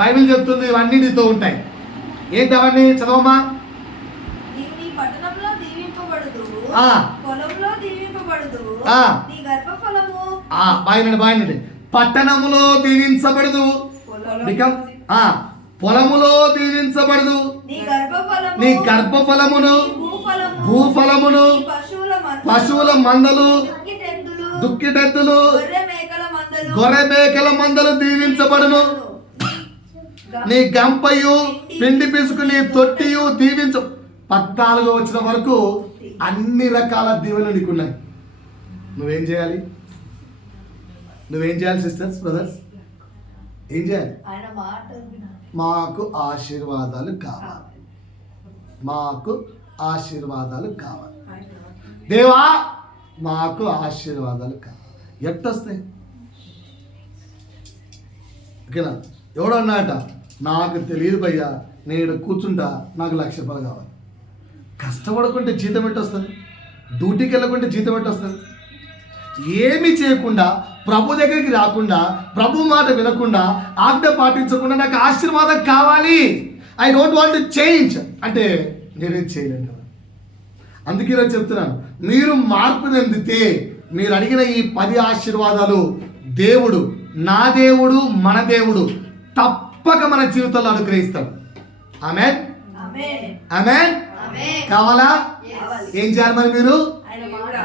బైబిల్ చెప్తుంది ఇవన్నీ నీతో ఉంటాయి. ఏంటి అవన్నీ? చదవమ్మా. బాయనండి. పట్టణములో దీవించబడదు, పొలములో దీవించబడదు. నీ గర్భఫలమును, భూఫలమును, పశువుల మందలు, దుక్కిటెద్దులు, గొర్రె మేకల మందలు దీవించబడును. నీ గంపయు, పిండి పిసుకు, నీ తొట్టియు దీవించ. 14 వచ్చిన వరకు అన్ని రకాల దీవెనలు నీకున్నాయి. నువ్వేం చేయాలి సిస్టర్స్, బ్రదర్స్? ఏం చేయాలి? మాకు ఆశీర్వాదాలు కావాలి. దేవా, మాకు ఆశీర్వాదాలు కావాలి. ఎట్టొస్తాయి? ఓకేనా? ఎవడన్నాట, నాకు తెలియదు భయ్యా, నేను కూర్చుంటా, నాకు 1,00,000 రూపాయలు కావాలి. కష్టపడకుంటే జీతం ఎట్టొస్తుంది? డ్యూటీకి వెళ్ళకుంటే జీతం ఎట్టొస్తుంది? ఏమీ చేయకుండా, ప్రభు దగ్గరికి రాకుండా, ప్రభు మాట వినకుండా, ఆజ్ఞ పాటించకుండా నాకు ఆశీర్వాదం కావాలి, I don't want to change అంటే నేనేం చేయలేను కదా. అందుకే నేను చెప్తున్నాను, మీరు మార్పు చెందితే మీరు అడిగిన ఈ 10 ఆశీర్వాదాలు దేవుడు, నా దేవుడు, మన దేవుడు తప్పక మన జీవితంలో అనుగ్రహిస్తాడు. ఆమేన్. కావాలా? ఏం చేయాలి మరి? మీరు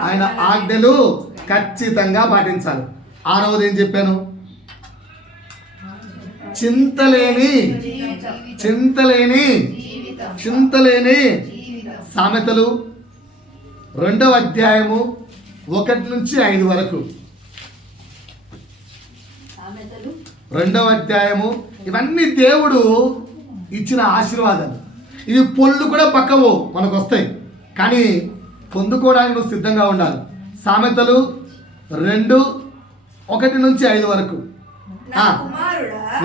ఆయన ఆజ్ఞలు ఖచ్చితంగా పాటించాలి. 6వది ఏం చెప్పాను? చింతలేని సామెతలు 2వ అధ్యాయము 1 నుంచి 5 వరకు. 2వ అధ్యాయము. ఇవన్నీ దేవుడు ఇచ్చిన ఆశీర్వాదాలు. ఇవి పొల్లు కూడా పక్కవు మనకు వస్తాయి, కానీ పొందుకోవడానికి నువ్వు సిద్ధంగా ఉండాలి. సామెతలు 2:1-5 వరకు.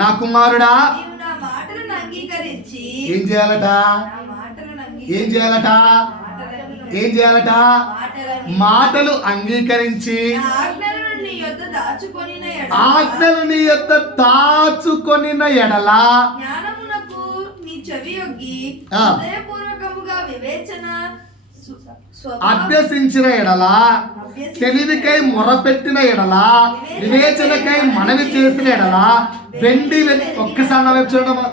నా కుమారుడా ఏం చేయాలట? ఏం చేయాలట? ఏం చేయాలట? మాటలు అంగీకరించి ఆజ్ఞలు నీ యొద్ద దాచుకొనిన ఎడల అభ్యసించిన ఎడల, తెలివికై మొరపెట్టిన ఎడల, వివేచనకై మనవి చేసిన ఎడల, వెండి ఒక్కసారి నా వైపు చూడమా.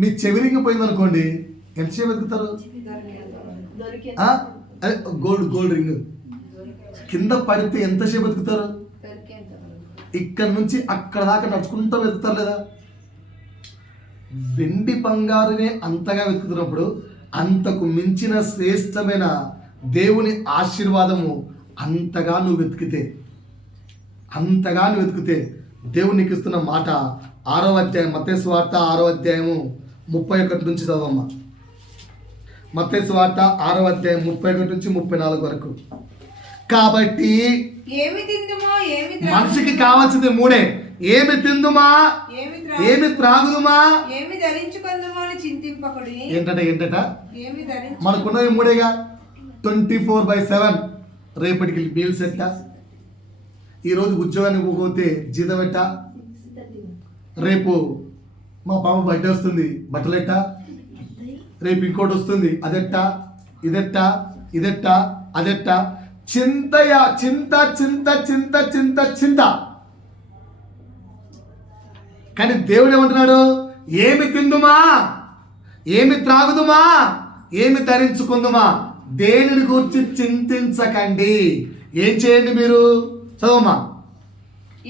మీ చెవిరింగిపోయింది అనుకోండి, ఎంతసేపు వెతుకుతారు? గోల్డ్ రింగ్ కింద పడితే ఎంతసేపు వెతుకుతారు? ఇక్కడ నుంచి అక్కడ దాకా నడుచుకుంటూ వెతుకుతారు లేదా? వెండి బంగారునే అంతగా వెతుకుతున్నప్పుడు అంతకు మించిన శ్రేష్టమైన దేవుని ఆశీర్వాదము అంతగా నువ్వు వెతికితే దేవుడు నీకు ఇస్తున్న మాట 6వ అధ్యాయం మత్తయి సువార్త 6వ అధ్యాయము 31 నుంచి చదవమ్మా. మత్తయి సువార్త 6వ అధ్యాయం 31 నుంచి 34 వరకు. కాబట్టి మనిషికి కావాల్సింది 3. ఏమి తిందుమా, ఏమి త్రాగుదుమా, ఏమి ధరించుకుందుమా అని చింతింపకుడి. ఏంటట మనకున్నవి 3గా. 24/7 రేపటికి మీల్స్ ఎట్ట, ఈరోజు ఉద్యోగానికి పోతే జీతం ఎట్ట, రేపు మా పాప బర్త్డే వస్తుంది బట్టలెట్ట, రేపు ఇంకోటి వస్తుంది అదెట్ట, ఇదెట్ట అదెట్ట. చింత. కానీ దేవుడు ఏమంటున్నాడు? ఏమి తిందుమా, ఏమి త్రాగుదుమా, ఏమి ధరించుకుందుమా, దేనిని గురించి చింతించకండి. ఏం చేయండి మీరు? చదవమ్మా.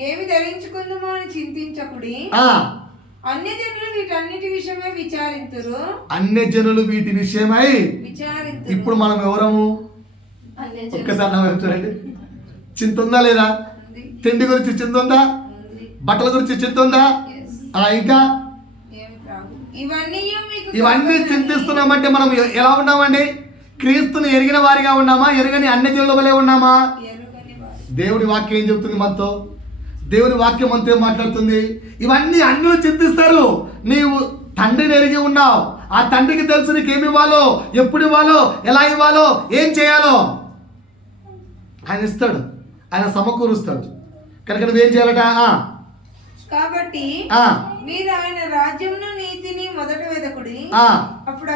ఏమి ధరించుకుందుమా అని చింతించకుడి. అన్యజనులు వీటన్నిటి విషయమై విచారింతురు. అన్యజనులు వీటి విషయమై విచారింతురు. ఇప్పుడు మనం ఎవరము? ఒక్కసారి నా వైపు చూడండి. చింత ఉందా లేదా? తిండి గురించి చింత ఉందా? బట్టల గురించి చింత ఉందా? ఇంకా ఇవన్నీ చింతిస్తున్నామంటే మనం ఎలా ఉన్నామండి? క్రీస్తుని ఎరిగిన వారిగా ఉన్నామా, ఎరగని అన్యజనుల వలె ఉన్నామా? దేవుడి వాక్యం ఏం చెబుతుంది మనతో? దేవుని వాక్యం మనతో ఏం మాట్లాడుతుంది? ఇవన్నీ అన్యులు చింతిస్తారు. నీవు తండ్రిని ఎరిగి ఉన్నావు, ఆ తండ్రికి తెలుసు నీకేమి ఇవ్వాలో, ఎప్పుడు ఇవ్వాలో, ఎలా ఇవ్వాలో, ఏం చేయాలో. ఆయన ఇస్తాడు, ఆయన సమకూరుస్తాడు. కనుక నువ్వేం చేయాలట? కాబట్టి మీరు ఆయన రాజ్యమును నీతిని మొదట వెదకుడి, అప్పుడు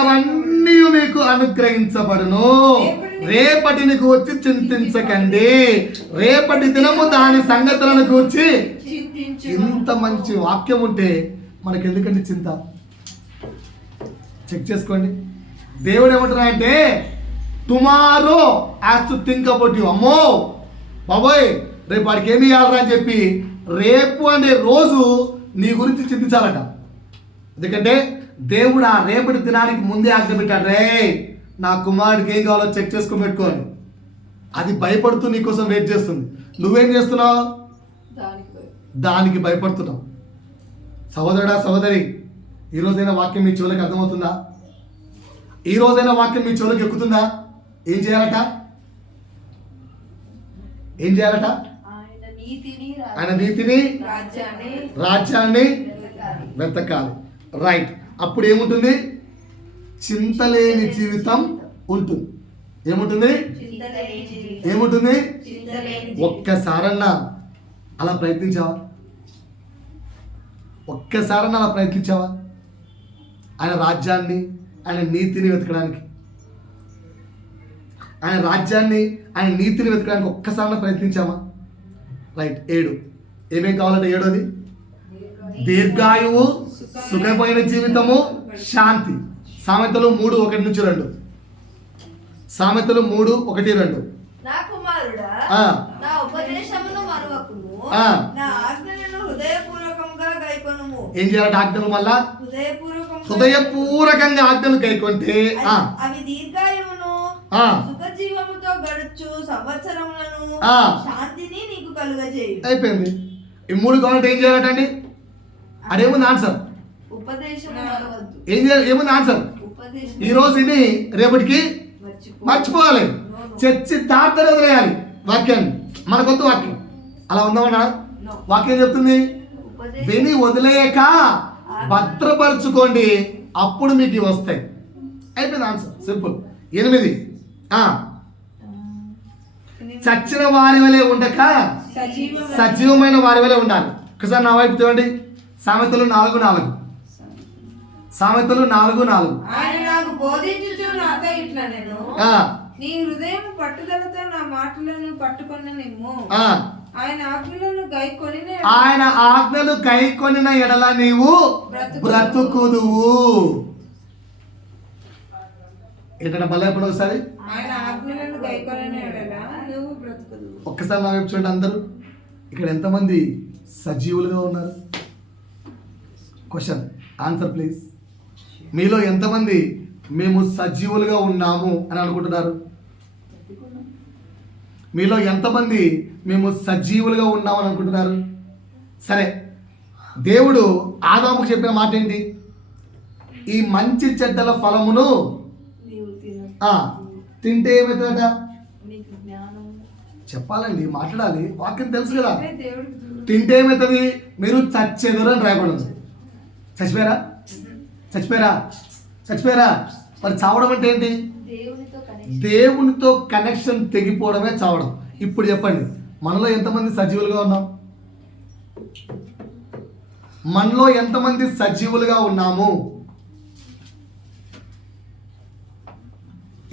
అవన్నీ మీకు అనుగ్రహించబడును. రేపటిని గూర్చి చింతించకండి, రేపటి దినము దాని సంగతులను గూర్చి. ఇంత మంచి వాక్యం ఉంటే మనకి ఎందుకంటే చింత? చెక్ చేసుకోండి. దేవుడు ఏమంటున్నా అంటే tomorrow has to think about you. అమ్మో బాబోయ్, రేపు వాడికి ఏమి ఇవ్వాలరా అని చెప్పి రేపు అనే రోజు నీ గురించి చింతించాలట. ఎందుకంటే దేవుడు ఆ రేపటి దినానికి ముందే ఆజ్ఞ పెట్టాడు, రే నా కుమారుడికి ఏం కావాలో చెక్ చేసుకొని పెట్టుకోని. అది భయపడుతూ నీకోసం వెయిట్ చేస్తుంది. నువ్వేం చేస్తున్నావు? దానికి భయపడుతున్నావు. సహోదరుడా, సహోదరి, ఈరోజైనా వాక్యం మీ చెవులకు అర్థమవుతుందా? ఈరోజైనా వాక్యం మీ చెవులకు ఎక్కుతుందా? ఏం చేయాలట? ఆయన నీతిని రాజ్యాన్ని వెతకాలి. రైట్. అప్పుడు ఏముంటుంది? చింతలేని జీవితం ఉంటుంది. ఏముంటుంది? ఒక్కసారన్నా అలా ప్రయత్నించావా? ఆయన రాజ్యాన్ని, ఆయన నీతిని వెతకడానికి, ఒక్కసారి ప్రయత్నించామా? రైట్. 7 ఏమేం కావాలంటే 7వది దీర్ఘాయువు, సుఖమైన జీవితము, శాంతి. సామెతలు 3:1-2. సామెతలు 3:1-2. నా కుమారుడా, నా ఉపదేశమును మరువకుము, నా ఆజ్ఞలను హృదయపూర్వకంగా గైకొనుము. ఏం చేయాలంటే ఆజ్ఞలు మళ్ళా హృదయపూర్వకంగా ఆజ్ఞలు గైకొంటే అవి దీర్ఘాయువును, సుఖజీవముతో గడుచు సంవత్సరములను, శాంతిని నీకు కలుగజేయు. అయిపోయింది. ఈ 3 కావాలంటే ఏం చేయాలంటే అదేముంది ఆన్సర్? ఉపదేశము మరవద్దు. ఏం చేయాలి? ఏముంది ఆన్సర్? ఉపదేశం ఈ రోజు ఇది రేపటికి మర్చిపోవాలి. చర్చి దాటనే వదిలేయాలి వాక్యాన్ని. మనకొద్దు వాక్యం. అలా ఉందామన్నా? వాక్యం చెప్తుంది విని వదిలేయక భద్రపరచుకోండి, అప్పుడు మీకు ఇవి వస్తాయి. అయిపోయింది ఆన్సర్, సింపుల్. 8 చచ్చిన వారి వలె ఉండక సజీవమైన వారి వలె ఉండాలి. ఒకసారి నా వైపు చూడండి. సామెతలు 4:4. సామెతలు 4:4. ఆయన నాకు బోధించుచు నాతో ఇట్లా నేను నీ హృదయం పట్టుదలతో నా మాటలను పట్టుకొననిమ్ము. ఆయన ఆజ్ఞలను గైకొనిన ఎడల నీవు బ్రతుకుదువు. ఏంటంటే మళ్ళీ ఎప్పుడు ఒకసారి ఆయన ఆజ్ఞలను గైకొనిన ఎడల నువ్వు బ్రతుకుదువు. ఒక్కసారి నా వైపు చూడండి అందరూ. ఇక్కడ ఎంతమంది సజీవులుగా ఉన్నారు? Question, answer please. మీలో ఎంతమంది మేము సజీవులుగా ఉన్నాము అని అనుకుంటున్నారు? మీలో ఎంతమంది మేము సజీవులుగా ఉన్నామని అనుకుంటున్నారు? సరే, దేవుడు ఆదాముకు చెప్పిన మాట ఏంటి? ఈ మంచి చెడ్డల ఫలమును తింటే ఏమవుతుందట? చెప్పాలండి, మాట్లాడాలి, వాక్యం తెలుసు కదా. తింటే ఏమవుతుంది? మీరు చచ్చెదరు అని రాయబడింది. చచ్చిపోయారా? మరి చావడం అంటే ఏంటి? దేవునితో కనెక్షన్ తెగిపోవడమే చావడం. ఇప్పుడు చెప్పండి, మనలో ఎంతమంది సజీవులుగా ఉన్నాం? మనలో ఎంతమంది సజీవులుగా ఉన్నాము?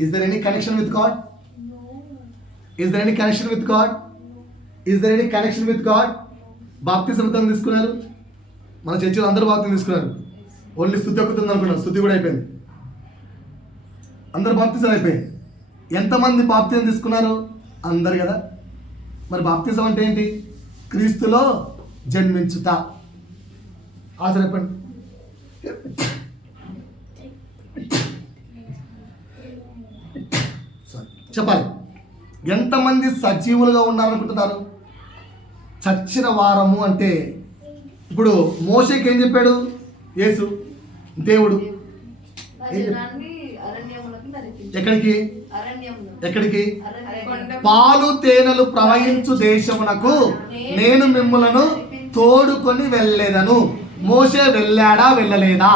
Is there any connection with God? Is there any connection with God? Is there any connection with God? బాప్తిజం తీసుకున్నారు మన చర్చిలో, అందరూ బాప్తిజం తీసుకున్నారు. ఓన్లీ స్తుతి ఎక్కుతుంది అనుకున్నారు, స్తుతి కూడా అయిపోయింది. అందరు బాప్తిజం అయిపోయింది. ఎంతమంది బాప్తిజం తీసుకున్నారు? అందరు కదా. మరి బాప్తిజం అంటే ఏంటి? క్రీస్తులో జన్మించుట. ఆన్సర్ చెప్పండి. చెప్పాలి. ఎంతమంది సజీవులుగా ఉన్నారనుకుంటున్నారు? చచ్చిన వారము అంటే ఇప్పుడు మోషేకి ఏం చెప్పాడు యేసు? దేవుడు ఎక్కడికి? పాలు తేనెలు ప్రవహించు దేశమునకు నేను మిమ్ములను తోడుకొని వెళ్ళలేదను. మోషే వెళ్ళాడా వెళ్ళలేదా?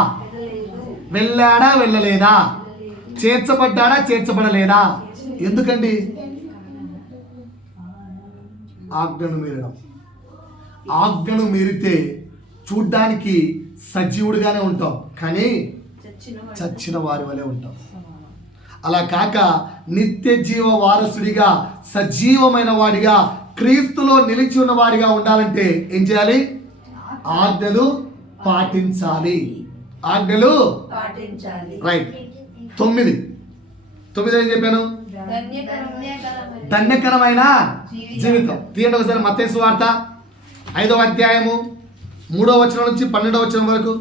చేర్చబడ్డాడా చేర్చబడలేదా? ఎందుకండి? ఆజ్ఞను మీరితే చూడ్డానికి సజీవుడిగానే ఉంటాం, కానీ చచ్చిన వారి వలె ఉంటాం. అలా కాక నిత్య జీవ వారసుడిగా, సజీవమైన వాడిగా, క్రీస్తులో నిలిచి ఉన్న వాడిగా ఉండాలంటే ఏం చేయాలి? ఆజ్ఞలు పాటించాలి. రైట్. 9 ఏం చెప్పాను? ధన్యకరమైన జీవితం. తీయండి ఒకసారి మత్తయి సువార్త 5వ అధ్యాయము 3వ వచనం నుంచి 12వ వచనం వరకు.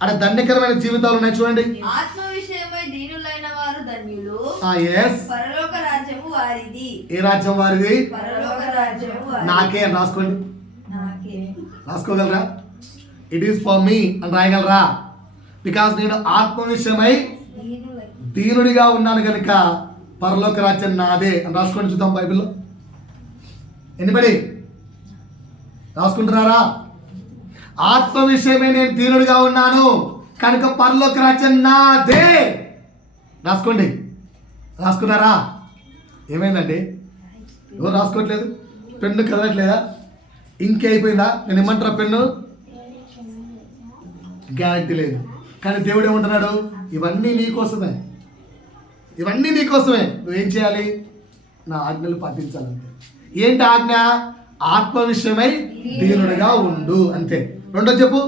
అక్కడ ధన్యకరమైన జీవితాలు ఉన్నాయి, చూడండి. ఆత్మ విషయమై దీనులైన వారు ధన్యులు. పరలోక రాజ్యము వారిది. ఏ రాజ్యం వారిది? పరలోక రాజ్యము వారిది. నాకే అని రాసుకోండి. రాసుకోగలరా? ఇట్ ఈస్ ఫర్ మీ అని రాయగలరా? బికాస్ నేను ఆత్మ విషయమై దీనుడిగా ఉన్నాను కనుక పరలోక రాజ్యం నాదే అని రాసుకోండి. చూద్దాం బైబిల్లో. ఎన్నిబడి రాసుకుంటున్నారా? ఆత్మ విషయమే నేను దీనుడిగా ఉన్నాను కనుక పరలోక రాజ్యం నాదే. రాసుకోండి. రాసుకున్నారా? ఏమైందండి? ఎవరు రాసుకోవట్లేదు? పెన్ను కదలట్లేదా? ఇంకే అయిపోయిందా? నేను ఇమ్మంటారా పెన్ను? గ్యారంటీ లేదు. కానీ దేవుడు ఏమంటున్నాడు? ఇవన్నీ నీకోసమే. నువ్వేం చేయాలి? నా ఆజ్ఞలు పాటించాలంతే. ఏంటి ఆజ్ఞ? ఆత్మ విషయమై దీనుడిగా ఉండు, అంతే. రెండో చెప్పు.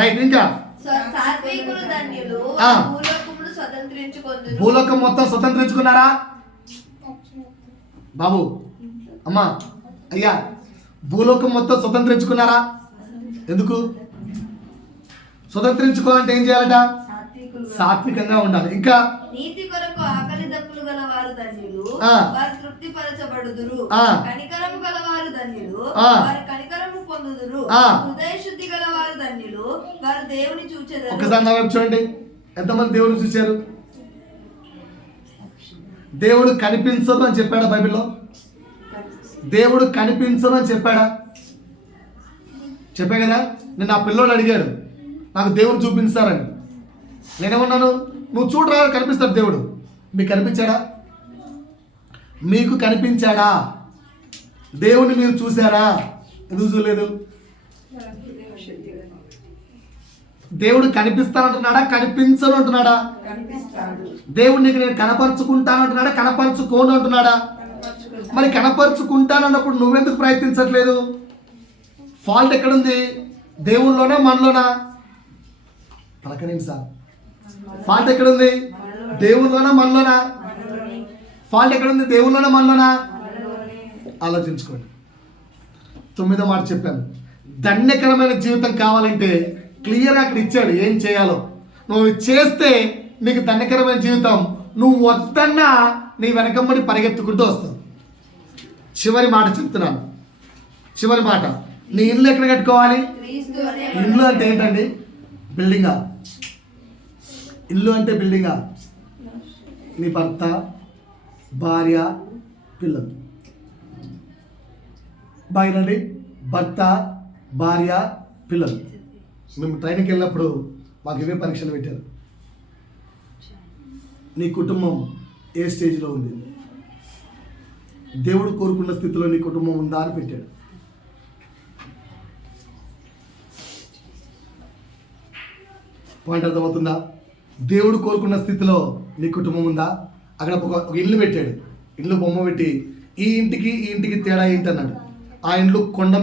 రైట్. ఇంకా భూలోకం మొత్తం స్వతంత్రించుకున్నారా బాబు? అమ్మా, అయ్యా, భూలోకం మొత్తం స్వతంత్రించుకున్నారా? ఎందుకు? స్వతంత్రించుకోవాలంటే ఏం చేయాలట? సాత్వికంగా ఉండాలి. ఇంకా నీతి కొరకు ఆకలి దప్పులు గల వారు ధన్యులు, వారు తృప్తి పరచబడుదురు. కనికరం వారు కనికరము పొందుదురు. హృదయ శుద్ధి గల వారు ధన్యులు, వారు దేవుని చూచెదరు. ఒకసారి నా వైపు చూడండి, ఎంతమంది దేవుని చూశారు? దేవుడు కనిపించదు అని చెప్పాడా బైబిల్లో? దేవుడు కనిపించదు అని చెప్పాడా? చెప్పా కదా. నేను ఆ పిల్లోడు అడిగాడు, నాకు దేవుడు చూపించారని. నేనేమన్నాను, నువ్వు చూడరా కనిపిస్తాడు దేవుడు. మీకు కనిపించాడా? మీకు కనిపించాడా? దేవుని మీరు చూసారా? ఎందుకు చూడలేదు? దేవుడు కనిపిస్తానంటున్నాడా, కనిపించను అంటున్నాడా? దేవుడు నీకు నేను కనపరుచుకుంటానంటున్నాడా, కనపరుచుకోను అంటున్నాడా? మరి కనపరుచుకుంటానన్నప్పుడు నువ్వెందుకు ప్రయత్నించట్లేదు? ఫాల్ట్ ఎక్కడుంది? దేవుళ్ళలోనా మనలోనా? పలకనేంటి సార్, ఫాల్ట్ ఎక్కడుంది? దేవుళ్ళలోనా మనలోనా? ఫాల్ట్ ఎక్కడుంది? దేవుళ్ళలోనా మనలోనా? ఆలోచించుకోండి. 9వ మాట చెప్పాను, ధన్యకరమైన జీవితం కావాలంటే క్లియర్గా అక్కడ ఇచ్చాడు ఏం చేయాలో. నువ్వు చేస్తే నీకు ధన్యకరమైన జీవితం, నువ్వు వద్దన్నా నీ వెనకమ్మడి పరిగెత్తుకుంటూ వస్తావు. చివరి మాట చెప్తున్నాను, చివరి మాట. నీ ఇల్లు ఎక్కడ కట్టుకోవాలి? ఇల్లు అంటే ఏంటండి? బిల్డింగా? ఇల్లు అంటే బిల్డింగా? నీ భర్త, భార్య, పిల్లలు. బాగుందండి. భర్త, భార్య, పిల్లలు. మేము ట్రైనింగ్కి వెళ్ళినప్పుడు మాకు ఇవే పరీక్షలు పెట్టారు. నీ కుటుంబం ఏ స్టేజ్లో ఉంది? దేవుడు కోరుకున్న స్థితిలో నీ కుటుంబం ఉందా అని పెట్టాడు. పాయింట్ అర్థమవుతుందా? దేవుడు కోరుకున్న స్థితిలో నీ కుటుంబం ఉందా? అక్కడ ఒక ఇల్లు పెట్టాడు. ఇల్లు బొమ్మ పెట్టి ఈ ఇంటికి తేడా ఏంటి అన్నాడు. ఆ ఇండ్లు కొండ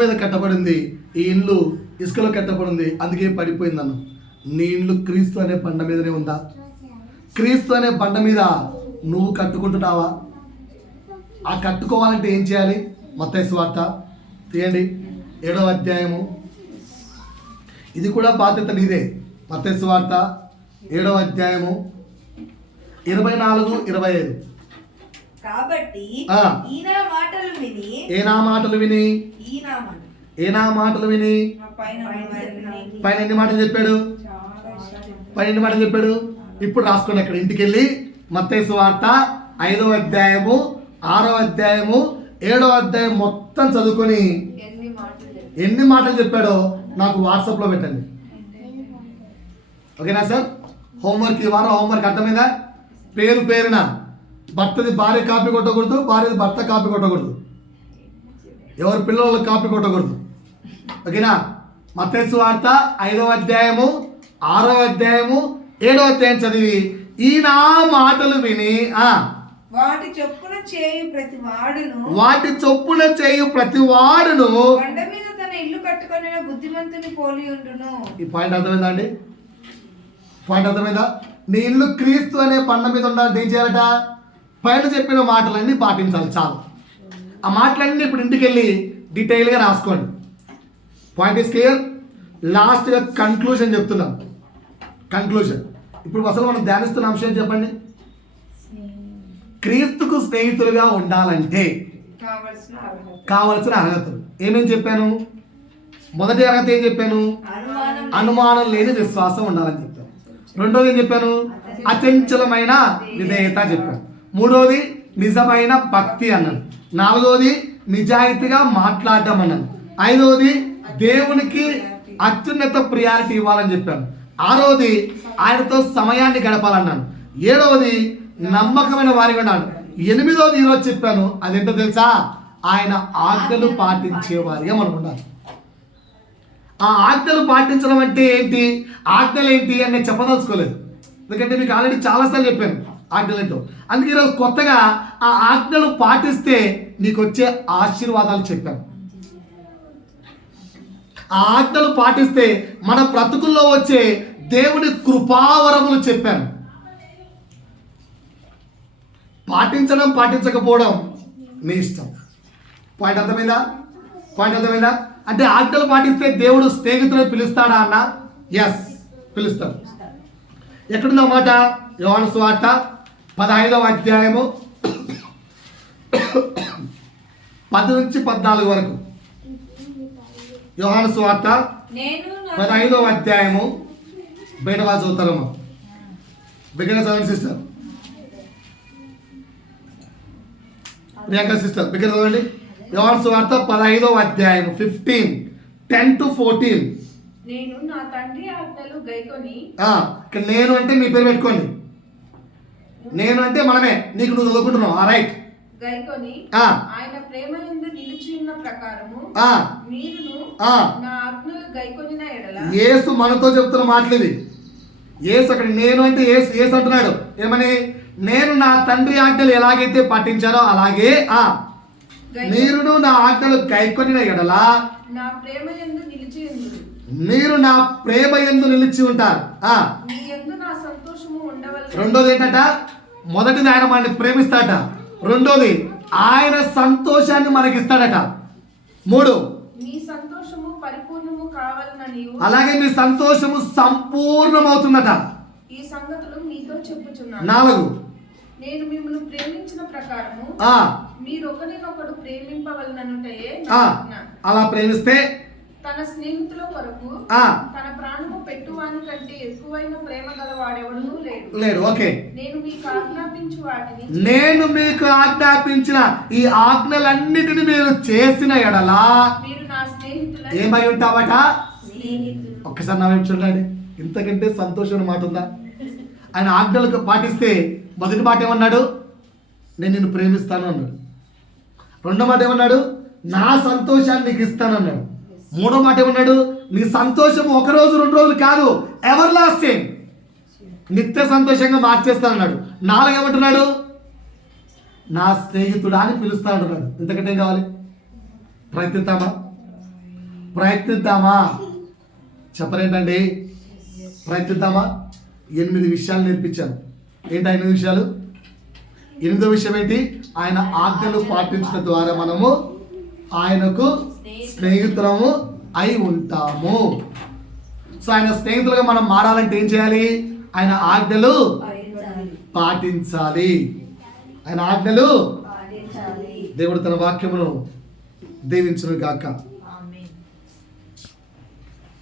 మీద కట్టబడింది, ఈ ఇండ్లు ఇసుకలో కట్టబడింది, అందుకే పడిపోయింది అన్న. నీ ఇండ్లు క్రీస్తు అనే బండ మీదనే ఉందా? క్రీస్తు అనే బండ మీద నువ్వు కట్టుకుంటున్నావా? ఆ కట్టుకోవాలంటే ఏం చేయాలి? మత్తయి సువార్త తీయండి, 7వ అధ్యాయము. ఇది కూడా బాధ్యత నీదే. మత్తయి సువార్త 7వ అధ్యాయము 24, 25. కాబట్టి ఈనా మాటలు విని పైన ఎన్ని మాటలు చెప్పాడు? ఇప్పుడు రాసుకోండి. అక్కడ ఇంటికి వెళ్ళి మత్తయి సువార్త 5వ అధ్యాయము, 6వ అధ్యాయము, 7వ అధ్యాయం మొత్తం చదువుకొని ఎన్ని మాటలు చెప్పాడో నాకు వాట్సాప్లో పెట్టండి. ఓకేనా సార్? హోంవర్క్, ఈ వారం హోంవర్క్ అర్థమైందా? పేరున భర్తది భార్య కాపీ కొట్టకూడదు, భార్యది భర్త కాపీ కొట్టకూడదు, ఎవరి పిల్లలు కాపీ కొట్టకూడదు. ఓకేనా? మత్తయి సువార్త 5వ అధ్యాయము, 6వ అధ్యాయము, 7వ అధ్యాయం చదివి ఈయన మాటలు విని వాటి చొప్పున చేయు ప్రతి వాడును బండ మీద తన ఇల్లు కట్టుకొని బుద్ధిమంతుని పోలి ఉండును. ఈ పాయింట్ అర్థమైందా అండి? పాయింట్ అర్థమైందా? నీ ఇల్లు క్రీస్తు అనే బండ మీద ఉండాలంటే ఏం చేయాలట? పైన చెప్పిన మాటలన్నీ పాటించాలి. చాలు. ఆ మాటలన్నీ ఇప్పుడు ఇంటికి వెళ్ళి డీటెయిల్గా రాసుకోండి. Point is clear. లాస్ట్గా కన్క్లూజన్ చెప్తున్నాం. కన్క్లూజన్. ఇప్పుడు అసలు మనం ధ్యానిస్తున్న అంశం చెప్పండి. క్రీస్తుకు స్నేహితులుగా ఉండాలంటే కావలసిన అర్హతలు ఏమేం చెప్పాను? మొదటి అర్హత ఏం చెప్పాను? అనుమానం లేని విశ్వాసం ఉండాలని చెప్పాను. రెండోది ఏం చెప్పాను? అచంచలమైన విధేయత చెప్పాను. మూడోది నిజమైన భక్తి అన్నాను. నాలుగోది నిజాయితీగా మాట్లాడడం అన్నాను. ఐదోది దేవునికి అత్యున్నత ప్రియారిటీ ఇవ్వాలని చెప్పాను. ఆరోది ఆయనతో సమయాన్ని గడపాలన్నాను. ఏడవది నమ్మకమైన వారిగా ఉన్నాడు. ఎనిమిదోది ఈరోజు చెప్పాను. అదేంటో తెలుసా? ఆయన ఆజ్ఞలు పాటించే వారిగా మనం ఉండాలి. ఆ ఆజ్ఞలు పాటించడం అంటే ఏంటి, ఆజ్ఞలు ఏంటి అని నేను చెప్పదలుచుకోలేదు. ఎందుకంటే మీకు ఆల్రెడీ చాలాసార్లు చెప్పాను ఆజ్ఞలతో. అందుకే ఈరోజు కొత్తగా ఆ ఆజ్ఞలు పాటిస్తే నీకు వచ్చే ఆశీర్వాదాలు చెప్పాను. ఆ ఆజ్ఞలు పాటిస్తే మన బ్రతుకుల్లో వచ్చే దేవుని కృపావరములు చెప్పాను. పాటించడం పాటించకపోవడం నీ ఇష్టం. పాయింట్ అర్థమైందా? అంటే ఆజ్ఞలు పాటిస్తే దేవుడు స్నేహితులను పిలుస్తాడా అన్న? ఎస్, పిలుస్తాడు. ఎక్కడుందో మాట? యోహాను సువార్త 15వ అధ్యాయము 10 నుంచి 14 వరకు. యోహాను సువార్త 15వ అధ్యాయము బయట వాళ్ళు చదువుతారమ్మా. బిగ్గరగా చదవండి సిస్టర్. ప్రియాంక సిస్టర్ బిగ్గరగా చదవండి. యోహాను సువార్త 15వ అధ్యాయము 10 to 14. నేను నా తండ్రి ఆజ్ఞలు గైకొని. ఇక్కడ నేను అంటే మీ పేరు పెట్టుకోండి. నేను అంటే మనమే, నీకు నువ్వు చదువుకుంటున్నావు. రైట్. గైకొని ఆయన ప్రేమ యందు నిలిచి ఉన్న ప్రకారము మీరును నా ఆజ్ఞలు గైకొనిన ఎడల. యేసు మనతో చెప్తున్న మాటలు ఇవి. యేసు అక్కడ నేను అంటే యేసు అంటున్నాడు ఏమని, నేను నా తండ్రి ఆజ్ఞలు ఎలాగైతే పాటించారో అలాగే మీరును నా ఆజ్ఞలు గైకొనిన ఎడల నా ప్రేమ యందు నిలిచి ఉందురు. మీరు నా ప్రేమ యందు నిలిచి ఉంటారు. మీ యందు నా సంతోషము ఉండవలెను. రెండోది ఏంటట, మొదటిది ఆయన మనల్ని ప్రేమిస్తాడట. రెండోది ఆయన సంతోషాన్ని మనకిస్తాడట. 3 మీ సంతోషము పరిపూర్ణము కావాలనని. అలాగే మీ సంతోషము సంపూర్ణమవుతుందట. ఈ సంగతులు మీతో చెప్పుచున్నాను. 4 నేను మిమ్మల్ని ప్రేమించిన ప్రకారము మీరు ఒకరినొకడు ప్రేమింపవలననుటే. అలా ప్రేమిస్తే తన స్నేహితుల కొరకు తన ప్రాణము పెట్టువాని కంటే ఎక్కువైన ప్రేమ గలవాడెవడూ లేడు. ఓకే. నేను మీకు ఆజ్ఞాపించు వాటిని, నేను మీకు ఆజ్ఞాపించిన ఈ ఆజ్ఞలన్నిటిని మీరు చేసిన ఎడలా మీరు నా స్నేహితుల. ఏమై ఉంటావట? ఒక్కసారి నా వైపు చూడండి. ఇంతకంటే సంతోషమైన మాట ఉందా? ఆయన ఆజ్ఞలకు పాటిస్తే మొదటి మాట ఏమన్నాడు, నేను నిన్ను ప్రేమిస్తాను అన్నాడు. రెండో మాట ఏమన్నాడు, నా సంతోషాన్ని నీకు ఇస్తాను అన్నాడు. మూడో మాట ఏమన్నాడు, నీ సంతోషం 1 రోజు 2 రోజులు కాదు, ఎవర్ లాస్టింగ్, నిత్య సంతోషంగా మార్చేస్తానన్నాడు. 4 ఏమంటున్నాడు, నా స్నేహితుడా అని పిలుస్తా అంటున్నాడు. ఇంతకంటే ఏం కావాలి? ప్రయత్నిద్దామా చెప్పరేంటండి? ప్రయత్నిద్దామా? 8 విషయాలు నేర్పించాను. ఏంటి 8 విషయాలు? 8వ విషయం ఏంటి? ఆయన ఆజ్ఞలు పాటించడం ద్వారా మనము ఆయనకు స్నేహితులము అయి ఉంటాము. సో ఆయన స్నేహితులుగా మనం మారాలంటే ఏం చేయాలి? ఆయన ఆజ్ఞలు పాటించాలి. ఆయన ఆజ్ఞలు. దేవుడు తన వాక్యమును దీవించును గాక.